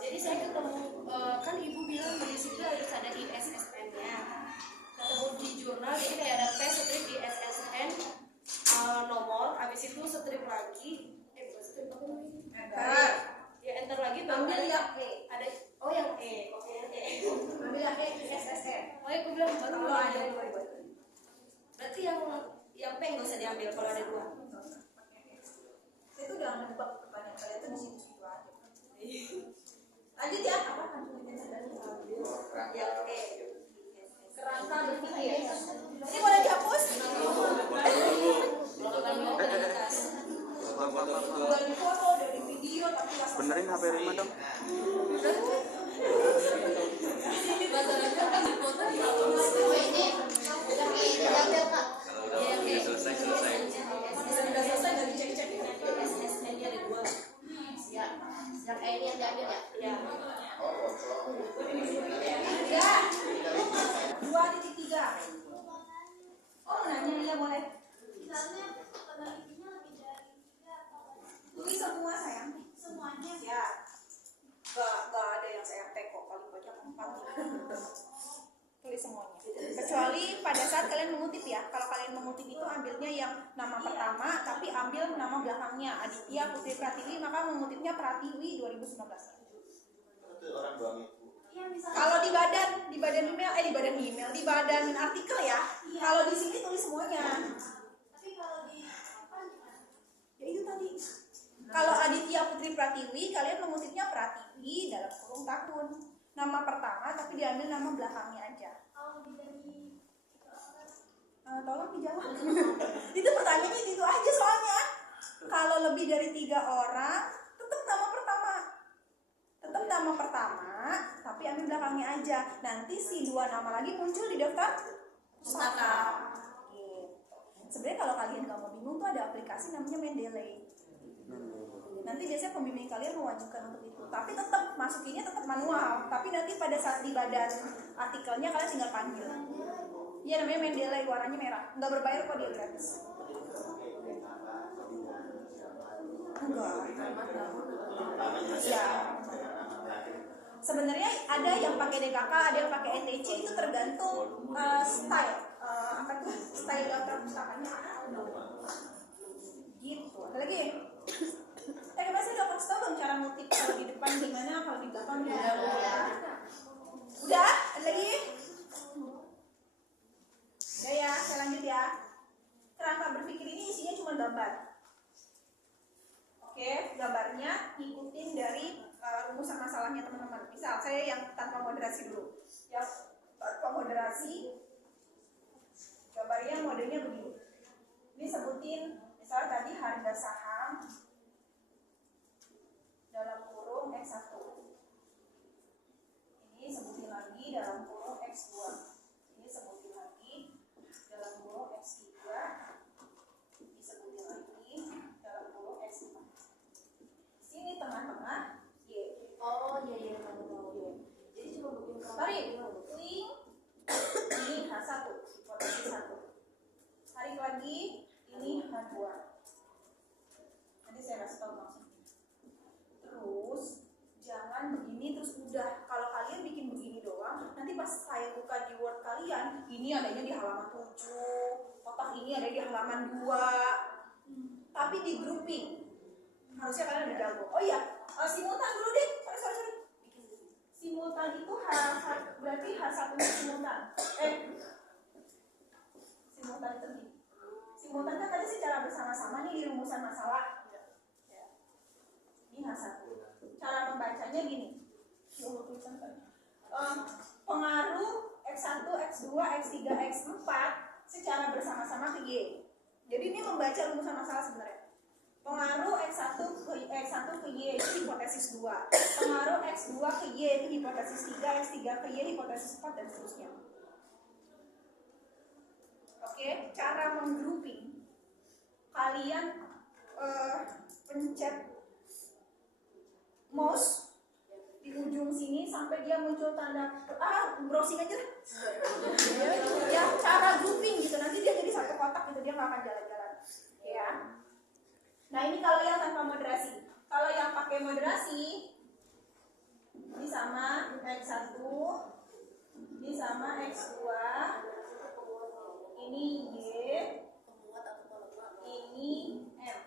Jadi saya ketemu kan ibu bilang di situ harus ada ISSN-nya. Ketemu di jurnal jadi kayak ada P strip ISSN nomor, habis itu strip lagi, bukan strip apa namanya? Ya enter lagi baru Ambil ada yang E. ada yang E. Oke yang E. Ambil yang E ISSN. Oh ya, aku bilang baru Kalau ada yang 2. berarti yang P nggak usah diambil kalau ada 2. Saya tuh udah nebak pertanyaan kalian tuh di situ aja. Lanjut ya, apa Yang E. kerangka berpikir. Ini boleh dihapus? Udah di foto, udah di video, tapi nggak selesai. Benerin HP Rima dong. Udah selesai nggak dicek-cek ya? SSN-nya ada 2. Ya, yang E ini yang diambil ya? Ya. Ya. 2.3. Oh, nanya ya boleh. Misalnya penelitinya lebih dari 3 atau Tulis semua sayang. semuanya. Ya. Gak ada yang sayang teko, paling banyak 4. Tulis semuanya. Kecuali pada saat kalian mengutip ya. Kalau kalian mengutip itu ambilnya yang nama pertama, tapi ambil nama belakangnya. Aditya Putri Pratiwi, maka mengutipnya Pratiwi 2019. Itu orang doang itu. Iya misalnya. Kalau di badan artikel ya. Iya. Kalau di sini tulis semuanya. Tapi kalau di apa? Ya itu tadi. Kalau Aditya Putri Pratiwi, kalian mengutipnya Pratiwi dalam kurung tahun. nama pertama tapi diambil nama belakangnya aja. Tolong dijawab. Itu pertanyaannya itu aja soalnya. Kalau lebih dari 3 orang, tetap nama pertama. Tetap nama pertama, tapi ambil belakangnya aja. Nanti si 2 nama lagi muncul di daftar pustaka. Gitu. Sebenarnya kalau kalian nggak mau bingung tuh ada aplikasi namanya Mendeley. Nanti biasanya pembimbing kalian mewajibkan untuk itu. Tapi tetap masukinnya tetap manual. Tapi nanti pada saat di badan artikelnya kalian tinggal panggil. Iya namanya Mendeley, warnanya merah. Nggak berbayar kok, dia gratis. Enggak. Ya. Sebenarnya ada yang pakai DKK, ada yang pakai ETC, itu tergantung style. Apa tuh? Style daftar pustakanya. Gitu. Ada lagi? Masih udah kasih tau dong cara ngutip, kalau di depan gimana, kalau di belakang gimana? Udah? Ada lagi? Udah ya, saya lanjut ya. Kerangka berpikir ini isinya cuma gambar. Oke, gambarnya ngikutin dari rumusan masalahnya teman-teman. Misal saya yang tanpa moderasi dulu. Yang tanpa moderasi, gambarnya modelnya begini. Ini sebutin, misalnya tadi harga saham dalam kurung X1. Ini sebutin lagi dalam kurung X2. Ini sebutin lagi dalam kurung X3. Disebutin lagi dalam kurung X4. Sini tengah-tengah Y. Oh iya tahu ya. Jadi cuma bikin Tarik, link. Ini H1, hipotesis 1. Tarik lagi, ini H2. Nanti saya kasih tahu maksudnya. Terus jangan begini terus udah. Kalau kalian bikin begini doang, nanti pas saya buka di Word kalian, ini adanya di halaman 7, kotak ini ada di halaman 2. Tapi di grouping. Harusnya kalian udah jago. Oh iya, simultan dulu deh. Sorry. Simultan itu berarti H1-nya simultan. Simultan itu gini. Simultan kan tadi secara bersama-sama nih di rumusan masalah. Ini H1. Cara membacanya gini. Pengaruh X1, X2, X3, X4 secara bersama-sama ke Y. Jadi ini membaca rumusan masalah sebenarnya. Pengaruh X1 ke Y itu hipotesis 2. Pengaruh X2 ke Y itu hipotesis 3, X3 ke Y hipotesis 4 dan seterusnya. Oke, cara menggrouping. Kalian pencet mouse di ujung sini sampai dia muncul tanda browsing aja lah. Ya, cara grouping gitu, nanti dia jadi satu kotak gitu, dia nggak akan jalan-jalan. Ya. Nah ini kalau yang tanpa moderasi. Kalau yang pakai moderasi, ini sama X1, ini sama X2, ini Y, ini M.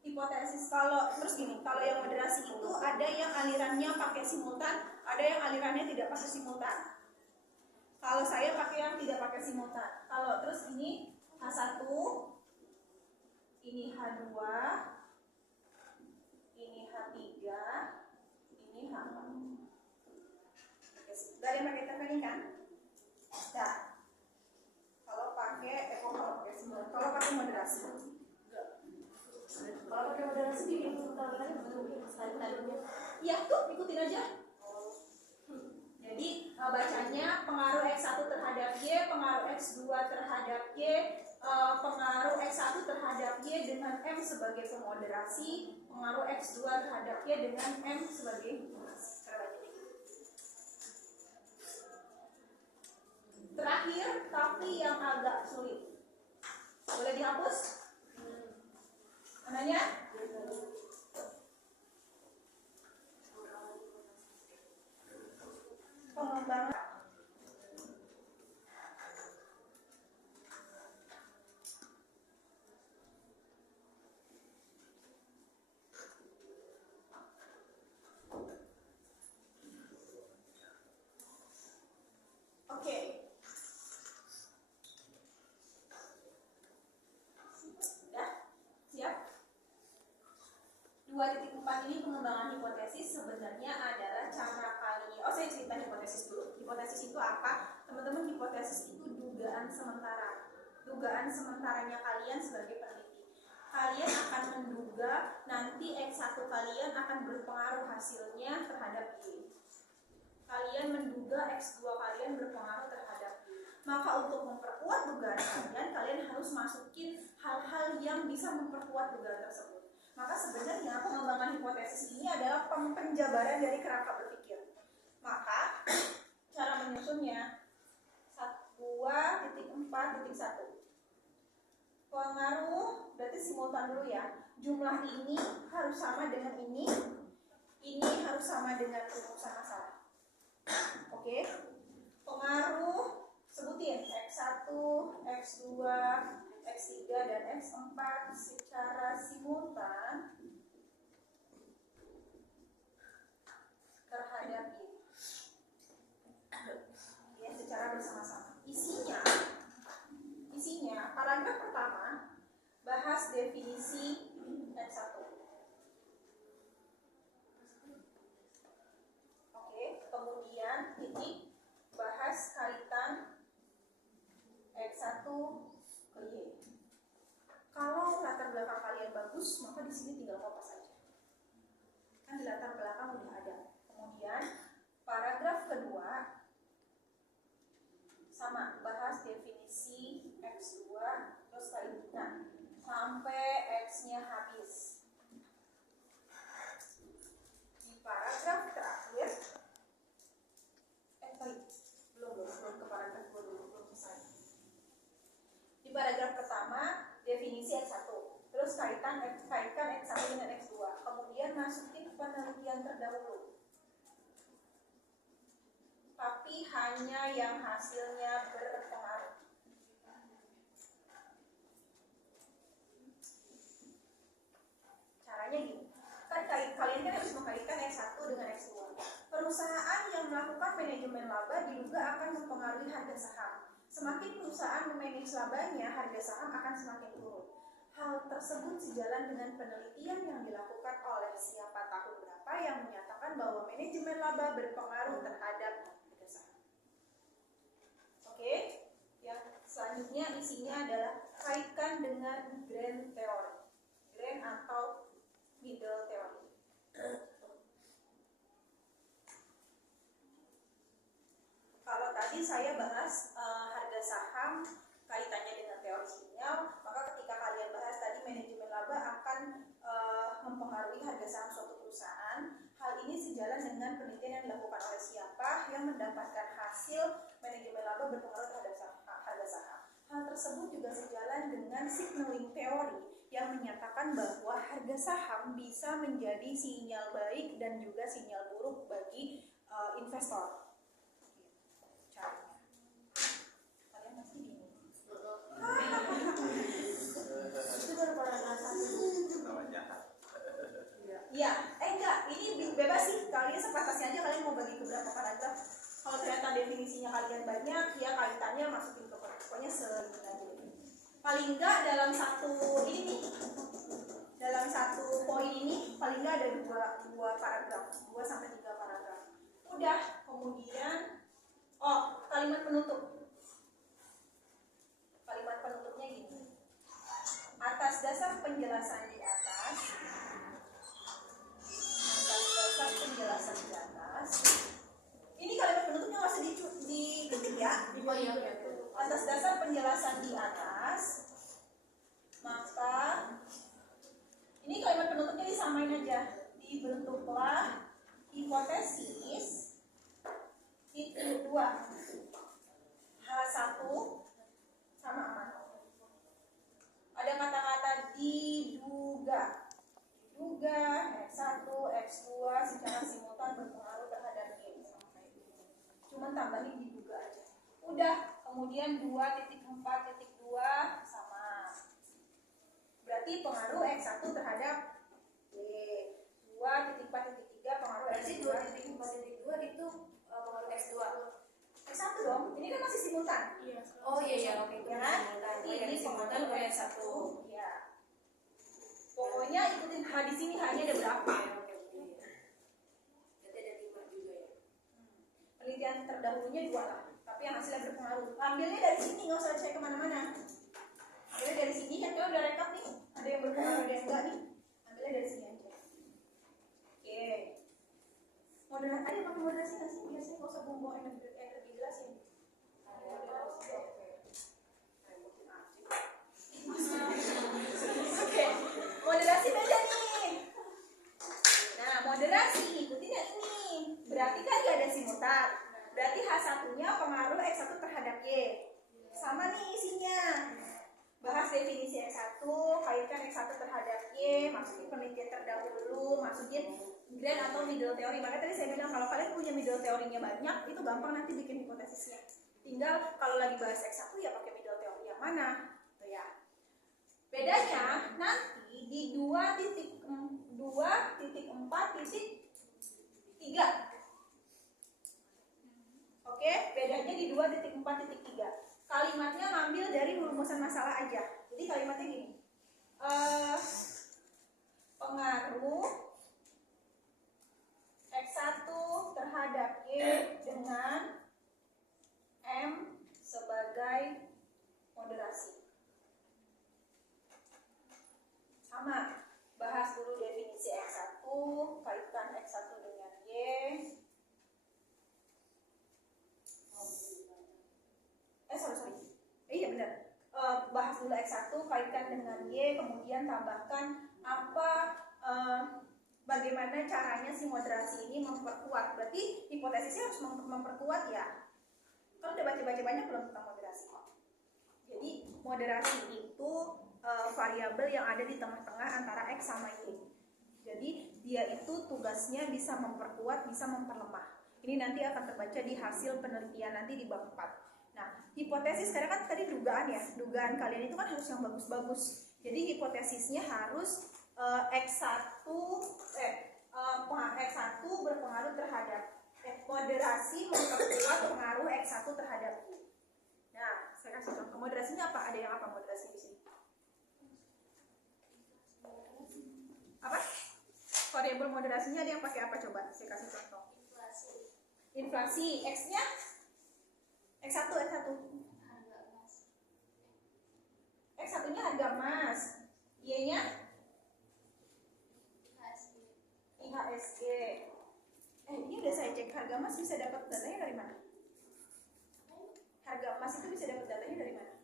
Hipotesis kalau terus gini, kalau yang moderasi itu ada yang alirannya pakai simultan, ada yang alirannya tidak pakai simultan. Kalau saya pakai yang tidak pakai simultan. Kalau terus ini H1, ini H2, ini H3, ini H4. Gak ada yang pakai tekanan kan? Nah, kalau pakai kalau pakai moderasi. kalau pakai moderasi bikin pertanyaan betul slide-nya. Iya tuh, ikutin aja. Jadi bacanya pengaruh X1 terhadap Y, pengaruh X2 terhadap Y, pengaruh X1 terhadap Y dengan M sebagai pemoderasi, pengaruh X2 terhadap Y dengan M sebagai terakhir, tapi yang agak sulit. Boleh dihapus? Mananya? Pengembangan. Oke. Ya, siap? 2.4 ini pengembangan hipotesis sebenarnya adalah cara kalian hipotesis itu apa? Teman-teman, hipotesis itu dugaan sementara. Dugaan sementaranya kalian sebagai peneliti. Kalian akan menduga nanti X1 kalian akan berpengaruh hasilnya terhadap Y. Kalian menduga X2 kalian berpengaruh terhadap Y. Maka untuk memperkuat dugaan kalian harus masukin hal-hal yang bisa memperkuat dugaan tersebut. Maka sebenarnya pengembangan hipotesis ini adalah penjabaran dari kerangka berpikir. Maka cara menyusunnya 2.4.1. Pengaruh berarti simultan dulu ya. Jumlah ini harus sama dengan ini harus sama dengan rumusan masalah. Oke. Pengaruh sebutin X1, X2, X3 dan X4 secara simultan terhadap ini. Ya, secara bersama-sama. Isinya paragraf pertama bahas definisi X1. Oke, kemudian titik bahas kaitan X1 ke Y. Kalau latar belakang kalian bagus, maka di sini tinggal copy saja. Kan di latar belakang udah ada. Kemudian paragraf kedua sama, bahas definisi X2 terus kaitan sampai X-nya habis. Di paragraf terakhir belum ke paragraf kedua dulu, belum selesai. Di paragraf pertama definisi X1, terus kaitkan X1 dengan X2, kemudian masukin penelitian terdahulu, tapi hanya yang hasilnya berpengaruh. Caranya gini, kan kalian kan harus mengkaitkan X1 dengan X2. Perusahaan yang melakukan manajemen laba diduga akan mempengaruhi harga saham. Semakin perusahaan memanage labanya, harga saham akan semakin turun. Hal tersebut sejalan dengan penelitian yang dilakukan oleh siapa tahun berapa yang menyatakan bahwa manajemen laba berpengaruh terhadap harga saham. Oke, yang selanjutnya isinya adalah kaitkan dengan grand theory, grand atau middle theory. Kalau tadi saya bahas harga saham kaitannya dengan teori sinyal, maka ketika kalian bahas tadi manajemen laba akan mempengaruhi harga saham suatu perusahaan. Hal ini sejalan dengan penelitian yang dilakukan oleh siapa yang mendapatkan hasil manajemen laba berpengaruh terhadap harga saham. Hal tersebut juga sejalan dengan signaling teori yang menyatakan bahwa harga saham bisa menjadi sinyal baik dan juga sinyal buruk bagi investor. Kalian pasti bingung. Itu baru paragraf 1. Nama jahat. Iya, enggak, ini bebas sih. Kalian sepatahnya aja kalian mau bagi ke berapa paragraf. Kalau ternyata definisinya kalian banyak, ya kaitannya masukin ke pokoknya segini aja. Paling enggak dalam satu ini nih, dalam satu poin ini paling enggak ada dua paragraf, 2 sampai 3 paragraf. Udah, kemudian kalimat penutup. Kalimat penutupnya gini. Atas dasar penjelasan di atas, ini kalimat penutupnya nggak usah diketik ya. Oh iya. Atas dasar penjelasan di atas, maka ini kalimat penutupnya disamain aja. Dibentuklah hipotesis itu 2 H1 sama aman. Ada kata-kata diduga. X1, X2 secara simultan berpengaruh terhadap Y. Cuman tambahin diduga aja. Udah, kemudian 2.4.2 sama. Berarti pengaruh X1 terhadap Y. 2.4.3 pengaruh X2. 2.4.2 itu pengaruh X2. X1 dong, ini kan masih simultan. Iya. Oh iya oke. Ya kan? Ini simultan ke X1. Ya. Pokoknya ikutin di sini hanya ada berapa. Berarti ada 5 juga ya. Penelitian terdahulu satunya 2 lah, tapi yang hasilnya berpengaruh. Ambilnya dari sini, nggak usah cek kemana-mana. Ambilnya dari sini, kan kita udah rekap nih, ada yang berpengaruh ada yang enggak nih. Ambilnya dari sini aja. Oke. Moderasi, ada pakai moderasi nggak sih? Biasanya nggak usah buang-buang energi jelasin. Oke, moderasi beda nih. Nah, moderasi ikutin yang ini. Berarti kan gak ada simultan. Berarti H1-nya pengaruh X1 terhadap Y. Sama nih isinya. Bahas definisi X1, kaitkan X1 terhadap Y, masukin penelitian terdahulu, masukin grand atau middle teori. Makanya tadi saya bilang kalau kalian punya middle teorinya banyak, itu gampang nanti bikin hipotesisnya. Tinggal kalau lagi bahas X1 ya pakai middle teori yang mana. Tuh ya. Bedanya nanti di 2.4.3. Oke, bedanya di 2.4.3. Kalimatnya ngambil dari rumusan masalah aja. Jadi kalimatnya gini. Pengaruh X1 terhadap Y dengan M sebagai moderasi. Sama, bahas dulu definisi X1, kaitkan X1 dengan Y. Iya benar. Bahas dulu X1, kaitkan dengan Y, kemudian tambahkan apa, bagaimana caranya si moderasi ini memperkuat. Berarti hipotesisnya harus memperkuat ya. Kalau udah baca-baca banyak belum tentang moderasi? Jadi moderasi itu variabel yang ada di tengah-tengah antara X sama Y. Jadi dia itu tugasnya bisa memperkuat, bisa memperlemah. Ini nanti akan terbaca di hasil penelitian nanti di bab 4. Nah, hipotesis karena kan tadi dugaan ya. Dugaan kalian itu kan harus yang bagus-bagus. Jadi hipotesisnya harus X1 berpengaruh terhadap moderasi memperkuat pengaruh X1 terhadap Y. Nah, saya kasih contoh. Moderasinya apa? Ada yang apa moderasi di sini? Apa? Variabel moderasinya ada yang pakai apa coba? Saya kasih contoh. Inflasi. X-nya? X1. X1-nya harga emas. Y-nya? IHSG. Ini udah saya cek. Harga emas bisa dapat datanya dari mana? Harga emas itu bisa dapat datanya dari mana?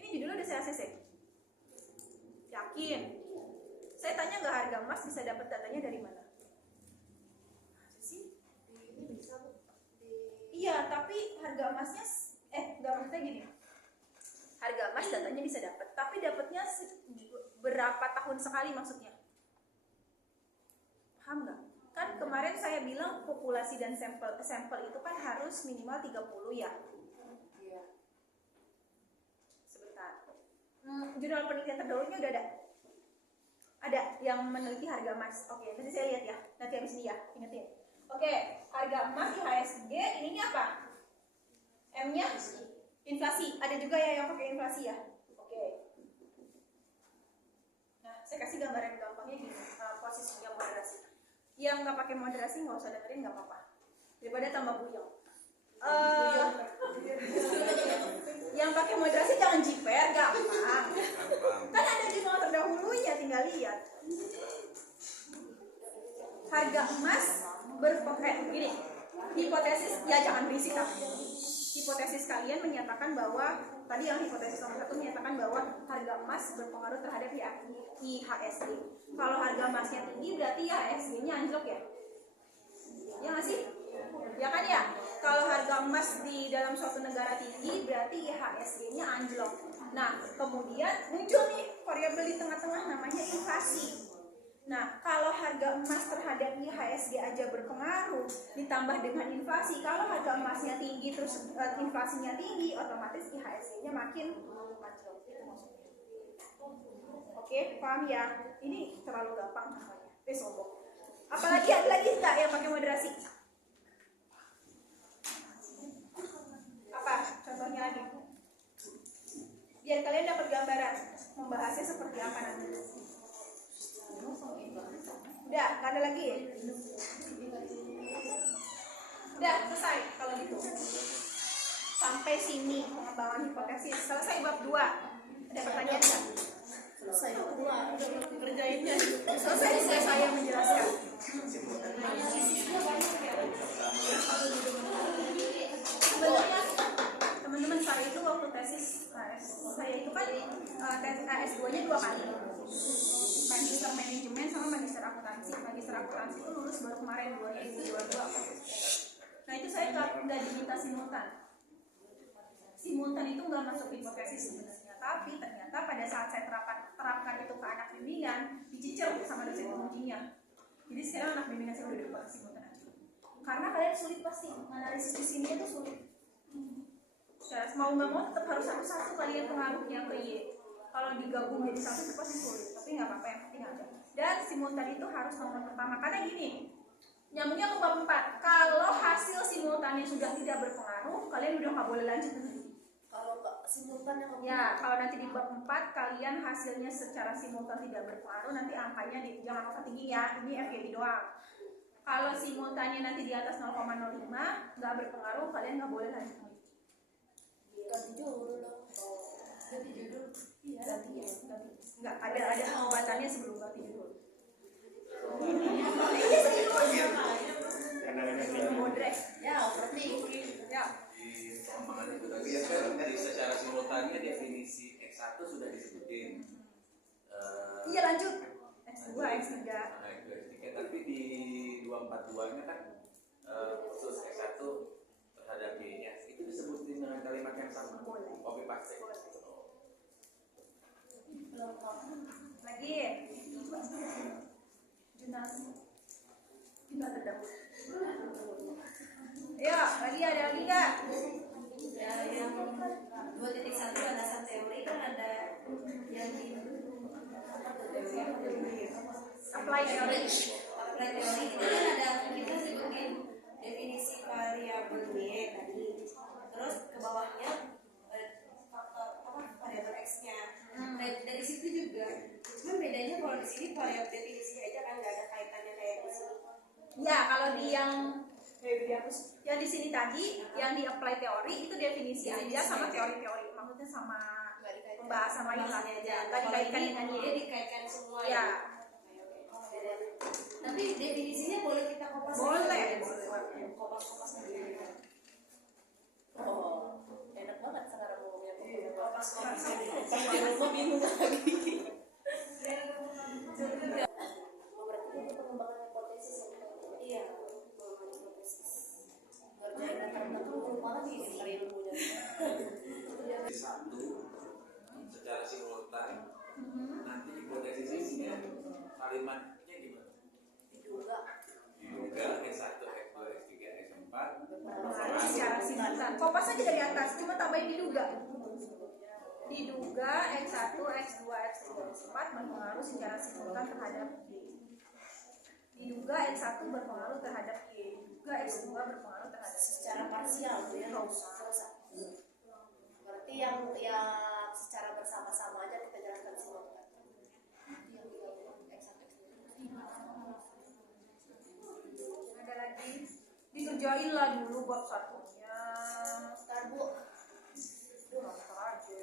Ini judulnya udah saya ACC. Yakin? Saya tanya nggak harga emas bisa dapat datanya dari mana? Iya, tapi harga emasnya nggak, maksudnya gini. Harga emas datanya bisa dapat, tapi dapatnya berapa tahun sekali maksudnya? Paham nggak? Kan kemarin saya bilang populasi dan sampel itu kan harus minimal 30 ya. Iya. Sebentar. Jurnal penelitian terdahulunya udah ada. Ada yang meneliti harga emas. Oke, nanti saya lihat ya. Nanti habis ini ya, ingetin. Oke, harga emas IHSG, ininya apa? M-nya inflasi. Ada juga ya yang pakai inflasi ya. Oke. Nah, saya kasih gambaran gampangnya gini, posisinya moderasi. Yang nggak pakai moderasi nggak usah dengerin, nggak apa-apa. Daripada tambah buyong. Yang pakai moderasi jangan jiper, gampang. Kan ada jurnal terdahulunya, tinggal lihat. Harga emas gini, hipotesis ya jangan berisik lah. Hipotesis kalian menyatakan bahwa tadi yang hipotesis nomor 1 menyatakan bahwa harga emas berpengaruh terhadap IHSG. Kalau harga emasnya tinggi berarti IHSG-nya anjlok ya? Ya nggak sih? Ya kan ya? Kalau harga emas di dalam suatu negara tinggi berarti IHSG-nya anjlok. Nah, kemudian muncul nih variabel di tengah-tengah namanya inflasi. Nah, kalau harga emas terhadap IHSG aja berpengaruh, ditambah dengan inflasi, kalau harga emasnya tinggi terus inflasinya tinggi, otomatis IHSG-nya makin anjlok. Itu maksudnya. Oke, paham ya? Ini terlalu gampang contohnya. Sombong. Apalagi ada lagi nggak yang pakai moderasi? Apa? Contohnya lagi. Biar kalian dapat gambaran membahasnya seperti apa nanti. Udah, nggak ada lagi ya? Udah, selesai. Kalau kalau gitu. Sampai sini pengembangan hipotesis. Selesai bab 2. Ada pertanyaan nggak? Selesai dua, udah kerjainnya. Selesai saya menjelaskan. Sebenarnya teman-teman saya itu waktu tesis saya itu kan tesis S2-nya 2 kali. Magister manajemen sama magister akuntansi. Magister akuntansi itu lulus baru kemarin 2022. Nah itu saya nggak diminta simultan. Simultan itu nggak masuk hipotesis sebenarnya, tapi ternyata pada saat saya terapkan itu ke anak bimbingan, dicicil sama dosen pengujinya. Jadi sekarang anak bimbingan saya udah dapat simultan aja. Karena kalian sulit pasti, analisis di sini itu sulit. Ya, mau nggak mau tetap harus satu-satu kalian pengaruhnya ke Y. Kalau digabung jadi satu itu pasti sulit, tapi nggak apa-apa, yang penting aja. Dan simultan itu harus nomor pertama, karena gini, nyambungnya ke bab 4. Kalau hasil simultannya sudah tidak berpengaruh, kalian udah nggak boleh lanjut. Kalau simultan yang Ya, kalau nanti di bab 4 kalian hasilnya secara simultan tidak berpengaruh, nanti angkanya jangan angka tinggi ya, ini FGD doang. Kalau simultannya nanti di atas 0,05 nggak berpengaruh, kalian nggak boleh lanjut. ganti judul dong. Ganti judul. Iya, ganti ya, ganti. Nggak ada pengobatannya sebelum ganti judul. Modrek. Ya, berarti Ya. Di pengembangan itu tadi ya kan dari secara simultannya definisi X1 sudah disebutin. Iya lanjut. X2, X3. Nah, itu S3. Tapi di 242-nya kan khusus X1 terhadap Y-nya itu disebutin dengan kalimat yang sama. Boleh. Copy paste. Lagi. Jurnal terdahulu. Ya, lagi ada lagi nggak? Ya, yang 2.1 landasan teori kan ada yang di Apply teori. apply teori itu kan ada kita sebutin definisi variabel Y tadi, terus ke bawahnya faktor apa variabel X-nya. Nah, dari situ juga cuma bedanya kalau di sini variabel definisi aja kan nggak ada kaitannya kayak di sini. Ya, kalau di yang di sini tadi yang di apply teori itu definisi aja sama teori-teori, maksudnya sama pembahasan lain lah aja nggak dikaitkan dengan dia Y. dikaitkan semua Ya, tapi definisinya boleh kita kopas boleh. kopas aja. oh, enak banget sekarang ngomongnya. Kopas aja. Di rumah bingung lagi. Oh, berarti itu pengembangan hipotesis ya? Iya. Ngerjain latar belakang lupa lagi cari ilmunya. Di satu secara simultan nanti hipotesisnya kalimatnya gimana? Diduga. Diduga S1, X2, X3, X4 Nah, secara simultan. Kopas aja dari atas, cuma tambahin diduga. Diduga X1, X2, X3, X4 berpengaruh secara simultan terhadap Y. Diduga X1 berpengaruh terhadap Y. Diduga X2 berpengaruh terhadap Y. Secara parsial tuh ya, nggak usah. Berarti yang secara bersama-sama aja kita jelaskan simultan. Ada lagi? Dikerjain lah dulu bab satunya. Ntar Bu, Duh, apa aja.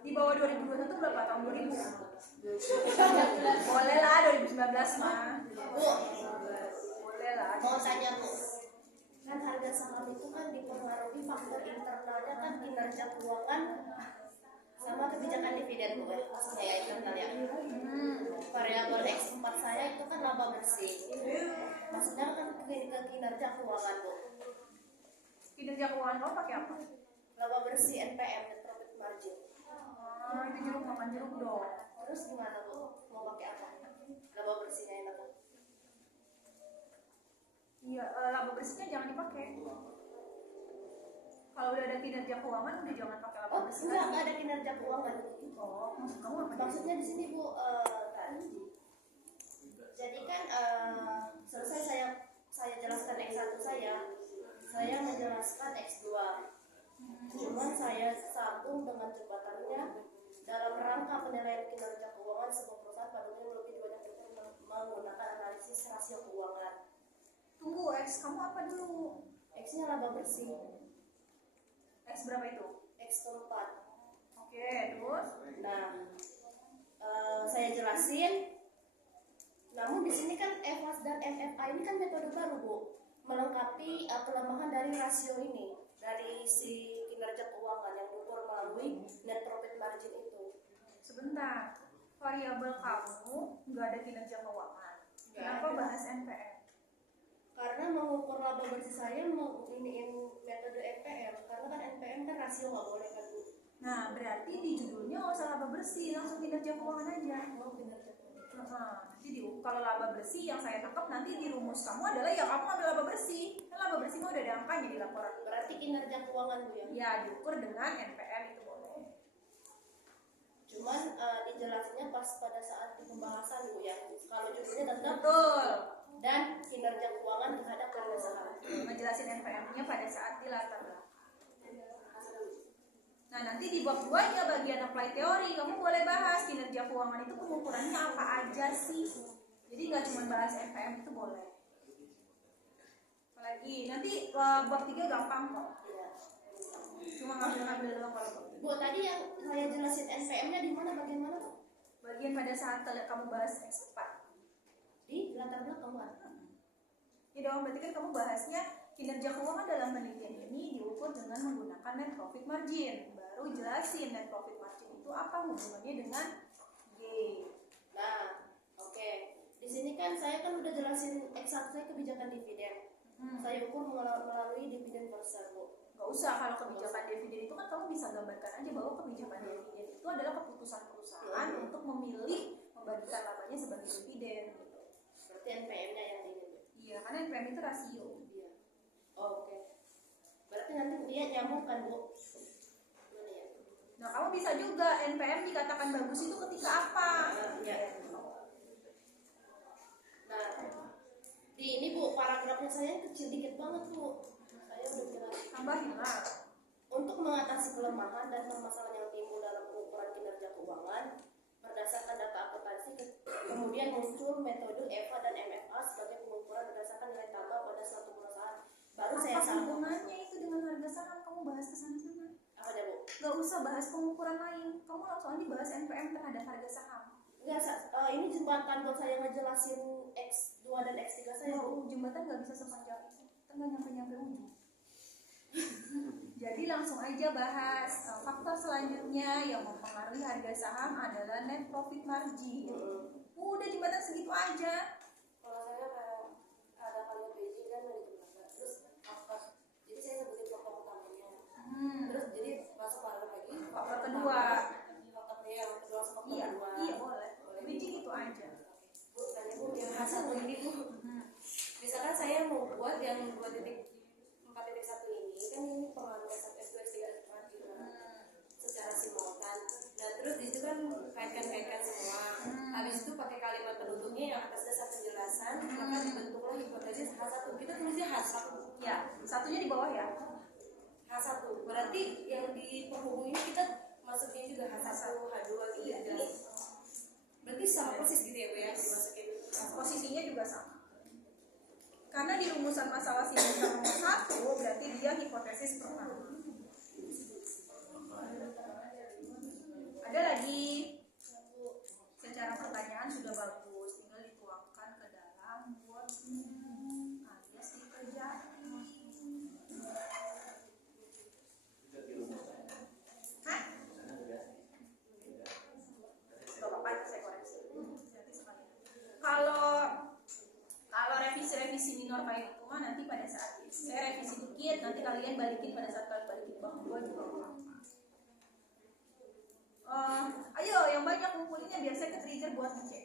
Di bawah 2021 berapa tahun 2000? Boleh lah 2019 mah. Bu, Boleh lah. mau tanya Bu, kan harga saham itu kan dipengaruhi faktor internalnya kan kinerja keuangan sama kebijakan dividen Bu ya, maksudnya ya internal ya. Variabel X4 saya itu kan laba bersih, maksudnya kan ke kinerja keuangan Bu. Kinerja keuangan kamu pakai apa? Laba bersih NPM, net profit margin. Itu jeruk, makan jeruk dong. Terus gimana Bu, mau pakai apa? Laba bersihnya enak Bu. Iya, laba bersihnya jangan dipakai. Kalau udah ada kinerja keuangan udah jangan pakai laba Oh, bersih enggak lagi. ada kinerja keuangan. Oh, maksud kamu apa? Maksudnya di sini Bu, kan jadi kan selesai saya jelaskan X1 saya menjelaskan X2. Cuman saya sambung dengan jembatannya dalam rangka penilaian kinerja keuangan sebuah perusahaan pada umumnya lebih banyak menggunakan analisis rasio keuangan. Tunggu, X kamu apa dulu? X-nya laba bersih, X berapa itu? X keempat. Oke, terus? Nah, saya jelasin. Namun di sini kan EVAS dan MFA ini kan metode baru, Bu, melengkapi kelemahan dari rasio ini, dari si kinerja keuangan yang diukur melalui net profit margin itu. Sebentar, variabel kamu nggak ada kinerja keuangan. Kenapa ada. bahas NPM? Karena mengukur laba bersih saya mau iniin metode NPM, karena kan NPM kan rasio nggak boleh kan, Bu. Nah, berarti di judulnya nggak usah laba bersih, langsung kinerja keuangan aja. Mau kinerja keuangan. Jadi kalau laba bersih yang saya tangkap nanti di rumus kamu adalah ya kamu ambil laba bersih. Kan laba bersih mah udah ada angkanya di laporan. Berarti kinerja keuangan, Bu, ya. Ya, diukur dengan NPM itu boleh. Cuman dijelasinnya pas pada saat di pembahasan, Bu, ya. Kalau judulnya tetap Betul. dan kinerja keuangan terhadap harga saham. Ngejelasin NPM-nya pada saat di latar belakang. Nah, nanti di bab 2-nya bagian apply teori, kamu boleh bahas kinerja keuangan itu pengukurannya apa aja sih. Jadi nggak cuma bahas NPM itu boleh. Apalagi nanti bab 3 gampang kok. Cuma ngambil-ngambil doang kalau bab 3. Bu, tadi yang saya jelasin NPM-nya di mana, bagian mana, Bu? Bagian pada saat kamu bahas X4. Di latar belakang, Bu. Ya dong, berarti kan kamu bahasnya kinerja keuangan dalam penelitian ini diukur dengan menggunakan net profit margin. Baru jelasin net profit margin itu apa hubungannya dengan G. Nah, oke. Di sini kan saya kan udah jelasin X1 saya kebijakan dividen. Saya ukur melalui dividen per share, Bu. Gak usah, kalau kebijakan dividen itu kan kamu bisa gambarkan aja bahwa kebijakan dividen itu adalah keputusan perusahaan untuk memilih membagikan labanya sebagai dividen gitu. Berarti NPM-nya yang ini. Iya, karena NPM itu rasio. Iya. Oh, oke. Berarti nanti dia nyambung kan, Bu? Gimana ya? Nah, kamu bisa juga NPM dikatakan bagus itu ketika apa? Iya. Nah, di ini, Bu, paragrafnya saya kecil dikit banget, Bu. Saya udah bilang. Tambahin lah. Untuk mengatasi kelemahan dan permasalahan yang timbul dalam pengukuran kinerja keuangan berdasarkan data akuntansi, kemudian muncul metode EVA dan MFA sebagai pengukuran berdasarkan nilai tambah pada suatu perusahaan. Baru saya Apa sambung. hubungannya itu dengan harga saham? Kamu bahas kesana-sana. Apa aja, Bu? Gak usah bahas pengukuran lain. Kamu langsung aja bahas NPM terhadap harga saham. Enggak, ini jembatan buat saya ngejelasin X2 dan X3 saya, Bu. Jembatan gak bisa sepanjang itu. Kita gak nyampe-nyampe ujung. Jadi langsung aja bahas faktor selanjutnya yang mempengaruhi harga saham adalah net profit margin. Udah jembatan segitu aja. Kalau saya kayak ada kalimat paging kan dari jembatan, terus apa? Jadi saya sebutin faktor utamanya. Terus jadi masuk paragraf lagi. Faktor kedua. Faktor yang kedua, faktor Iya, kedua. iya boleh. Bridging itu aja. Bu, tanya, Bu, yang hasil ini, Bu. Misalkan saya mau buat yang 2.4.1 ini, kan ini pengaruh S1, S2, S3, S4 juga secara simultan. Nah, terus di situ kan kaitkan-kaitkan semua. Habis itu pakai kalimat penduduknya yang atas dasar penjelasan, maka dibentuklah hipotesis H1. Kita tulisnya H1. Ya, satunya di bawah ya. H1. Berarti yang di penghubung ini kita masukin juga H1, H2 gitu. Berarti sama persis gitu ya, Bu, ya, dimasukin. Posisinya juga sama. Karena di rumusan masalah simultan nomor 1 berarti dia hipotesis pertama. Ada lagi? Secara pertanyaan sudah bagus, tinggal dituangkan ke dalam wordnya alias dikerjain. Hah? Gak apa-apa, saya koreksi. Nanti sekalian. Kalau revisi minor kayak itu mah nanti pada saat saya revisi dikit, nanti kalian balikin pada saat kalian balikin bab 2 juga apa. Ayo yang banyak ngumpulinnya biar saya ke trigger buat ngecek.